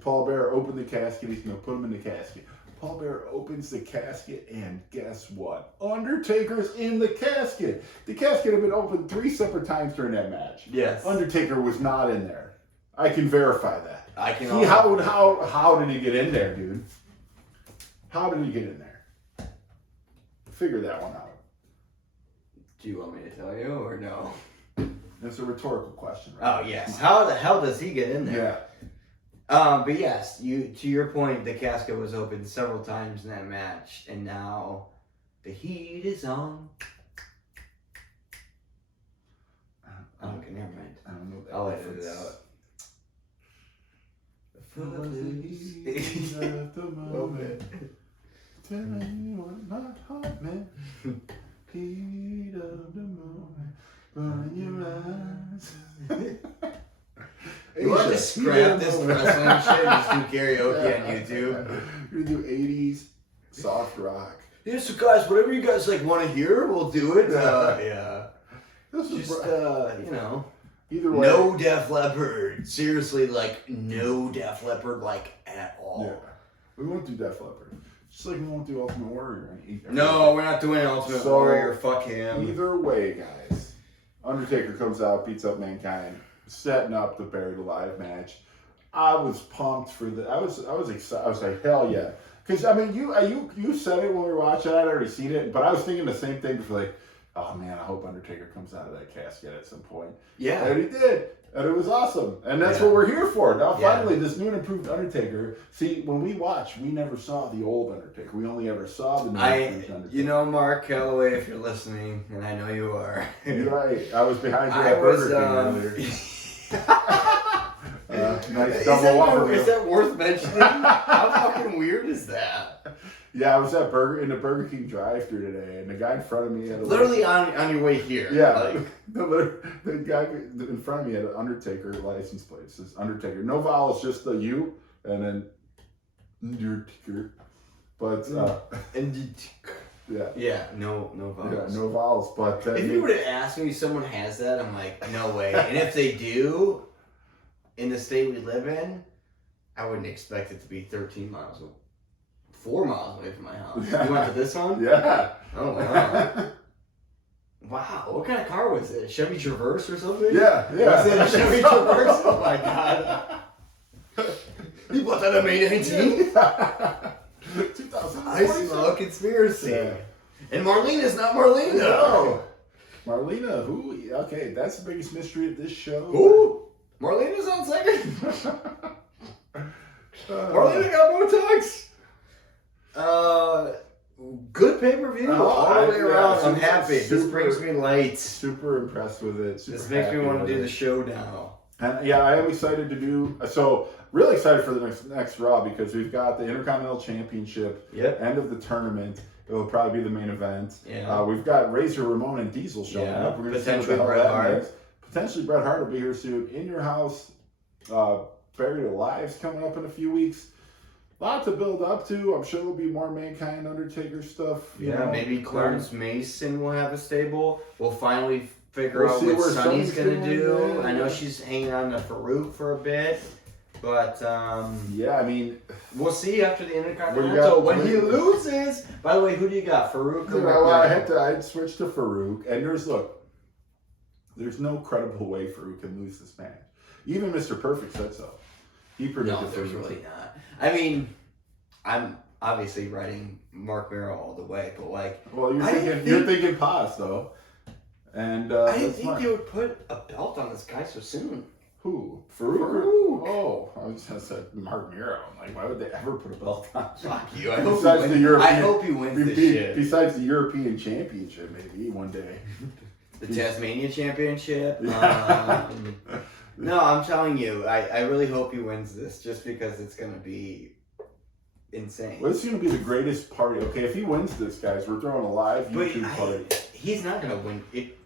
Paul Bearer, open the casket. He's gonna put him in the casket. Paul Bearer opens the casket, and guess what? Undertaker's in the casket. The casket had been opened 3 separate times during that match. Yes. Undertaker was not in there. I can verify that. I can. How did he get in there, dude? How did he get in there? Figure that one out. Do you want me to tell you or no? That's a rhetorical question, right? Oh yes. How the hell does he get in there? Yeah. But yes, to your point, the casket was opened several times in that match, and now the heat is on. Okay, never mind. I don't know that. I'll edit it out. Heat of the moment. Tell me what my heart meant. Heat of the moment. Burn your eyes. You want to just scrap this wrestling shit and just do karaoke on YouTube? You're gonna do 80s soft rock. Yeah, so guys, whatever you guys like want to hear, we'll do it. Yeah. This is Just either way. no Def Leppard. Seriously, like no Def Leppard, like at all. Yeah. We won't do Def Leppard. Just like we won't do Ultimate Warrior. No, we're not doing Ultimate Warrior. Fuck him. Either way, guys. Undertaker comes out, beats up Mankind, setting up the Buried Alive match. I was pumped for the. I was excited. I was like, hell yeah, Because I mean, you said it when we were watching. I'd already seen it, but I was thinking the same thing for like, oh man, I hope Undertaker comes out of that casket at some point. Yeah. And he did. And it was awesome. And that's what we're here for. Now, finally, this new and improved Undertaker. See, when we watched, we never saw the old Undertaker. We only ever saw the new and improved Undertaker. You know, Mark Calloway, if you're listening, and I know you are. You're right. I was behind you at Burger King earlier. Nice double whopper. Is that worth mentioning? How fucking weird is that? Yeah, I was at in the Burger King drive-thru today, and the guy in front of me had literally on your way here. Yeah, like. the guy in front of me had an Undertaker license plate. It says Undertaker, no vowels, just the U, and then Undertaker. But yeah, no vowels. Yeah, no vowels. But if you would have asked me, someone has that, I'm like, no way. And if they do, in the state we live in, I wouldn't expect it to be 13 miles away. 4 miles away from my house. Yeah. You went to this one? Yeah. Oh, wow. Wow. What kind of car was it? Chevy Traverse or something? Yeah. Was it a Chevy Traverse? Oh, my God. You bought that on May 19th? 2000. I smell a conspiracy. Yeah. And Marlena's not Marlena. No. Marlena, who? Okay, that's the biggest mystery of this show. Who? Marlena's on second. Marlena got Botox. Good pay-per-view all the way around. I'm happy. This brings me light. Super impressed with it. This makes me want to do the show now. And yeah, I am excited to do so. Really excited for the next Raw because we've got the Intercontinental Championship. Yep. End of the tournament. It will probably be the main event. Yeah. We've got Razor Ramon and Diesel showing up. We're going to potentially Bret Hart. Potentially Bret Hart will be here soon. In Your House, Buried Alive's coming up in a few weeks. A lot to build up to. I'm sure there'll be more Mankind Undertaker stuff. Yeah, maybe Clarence Mason will have a stable. We'll finally figure out what Sonny's going to do. Yeah. I know she's hanging on to Farouk for a bit. But, yeah, I mean, we'll see after the Intercontinental. When he loses, by the way, who do you got? Farouk or I'd switch to Farouk. And there's no credible way Farouk can lose this match. Even Mr. Perfect said so. He predicted No, there's really not. I mean, I'm obviously writing Mark Merrill all the way, but like, well, you're thinking Paz though, and I didn't think they would put a belt on this guy so soon. Who? Farouk? Oh, I was gonna say Mark Merrill. I'm like, why would they ever put a belt on? Fuck you! I hope he wins this shit. Besides the European Championship, maybe one day. The Tasmania Championship. No, I'm telling you, I really hope he wins this just because it's going to be insane. Well, it's going to be the greatest party. Okay, if he wins this, guys, we're throwing a live YouTube party. He's not going to win it.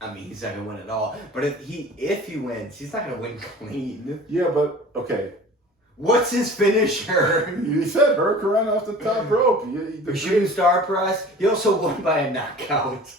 I mean, he's not going to win at all. But if he wins, he's not going to win clean. Yeah, but, okay. What's his finisher? You said Hurricane off the top rope. The shooting star press. He also won by a knockout.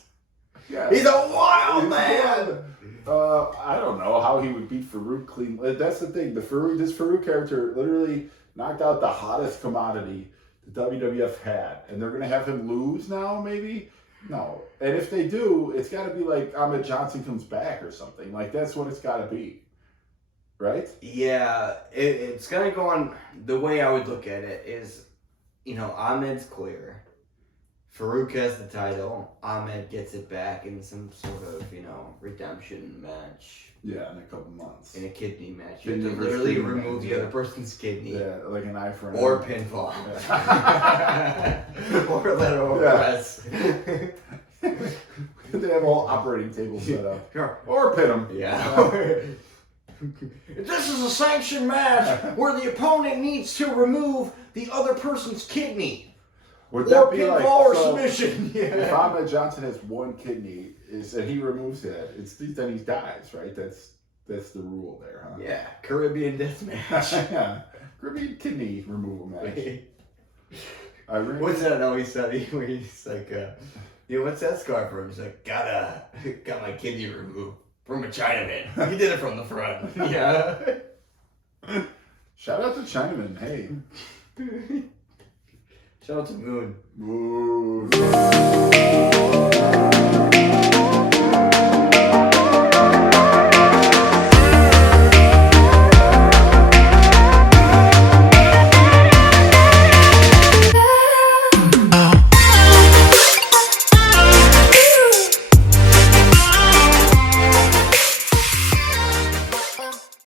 Yeah. He's a wild man. I don't know how he would beat Farouk clean. That's the thing. This Farouk character literally knocked out the hottest commodity the WWF had, and they're gonna have him lose now, maybe. No, and if they do, it's got to be like Ahmed Johnson comes back or something. Like that's what it's got to be, right? Yeah, it's gonna go on. The way I would look at it is, Ahmed's clear. Farouk has the title. Ahmed gets it back in some sort of, redemption match. Yeah, in a couple months. In a kidney match. You have to literally remove the other person's kidney. Yeah, like an eye for an or eye. pinfall. Yeah. Or lateral press. They have all operating tables set up. Sure. Or pin them. Yeah. This is a sanctioned match where the opponent needs to remove the other person's kidney. Would that be pinfall like, or so submission? Yeah. If Ahmed Johnson has one kidney, and he removes it, then he dies, right? That's the rule there, huh? Yeah, Caribbean death match. Yeah, Caribbean kidney removal match. What's that? No, he said he's like, what's that scar from? He's like, got my kidney removed from a Chinaman. He did it from the front. Yeah. Shout out to Chinaman. Hey. Shout out to Moon. Moon.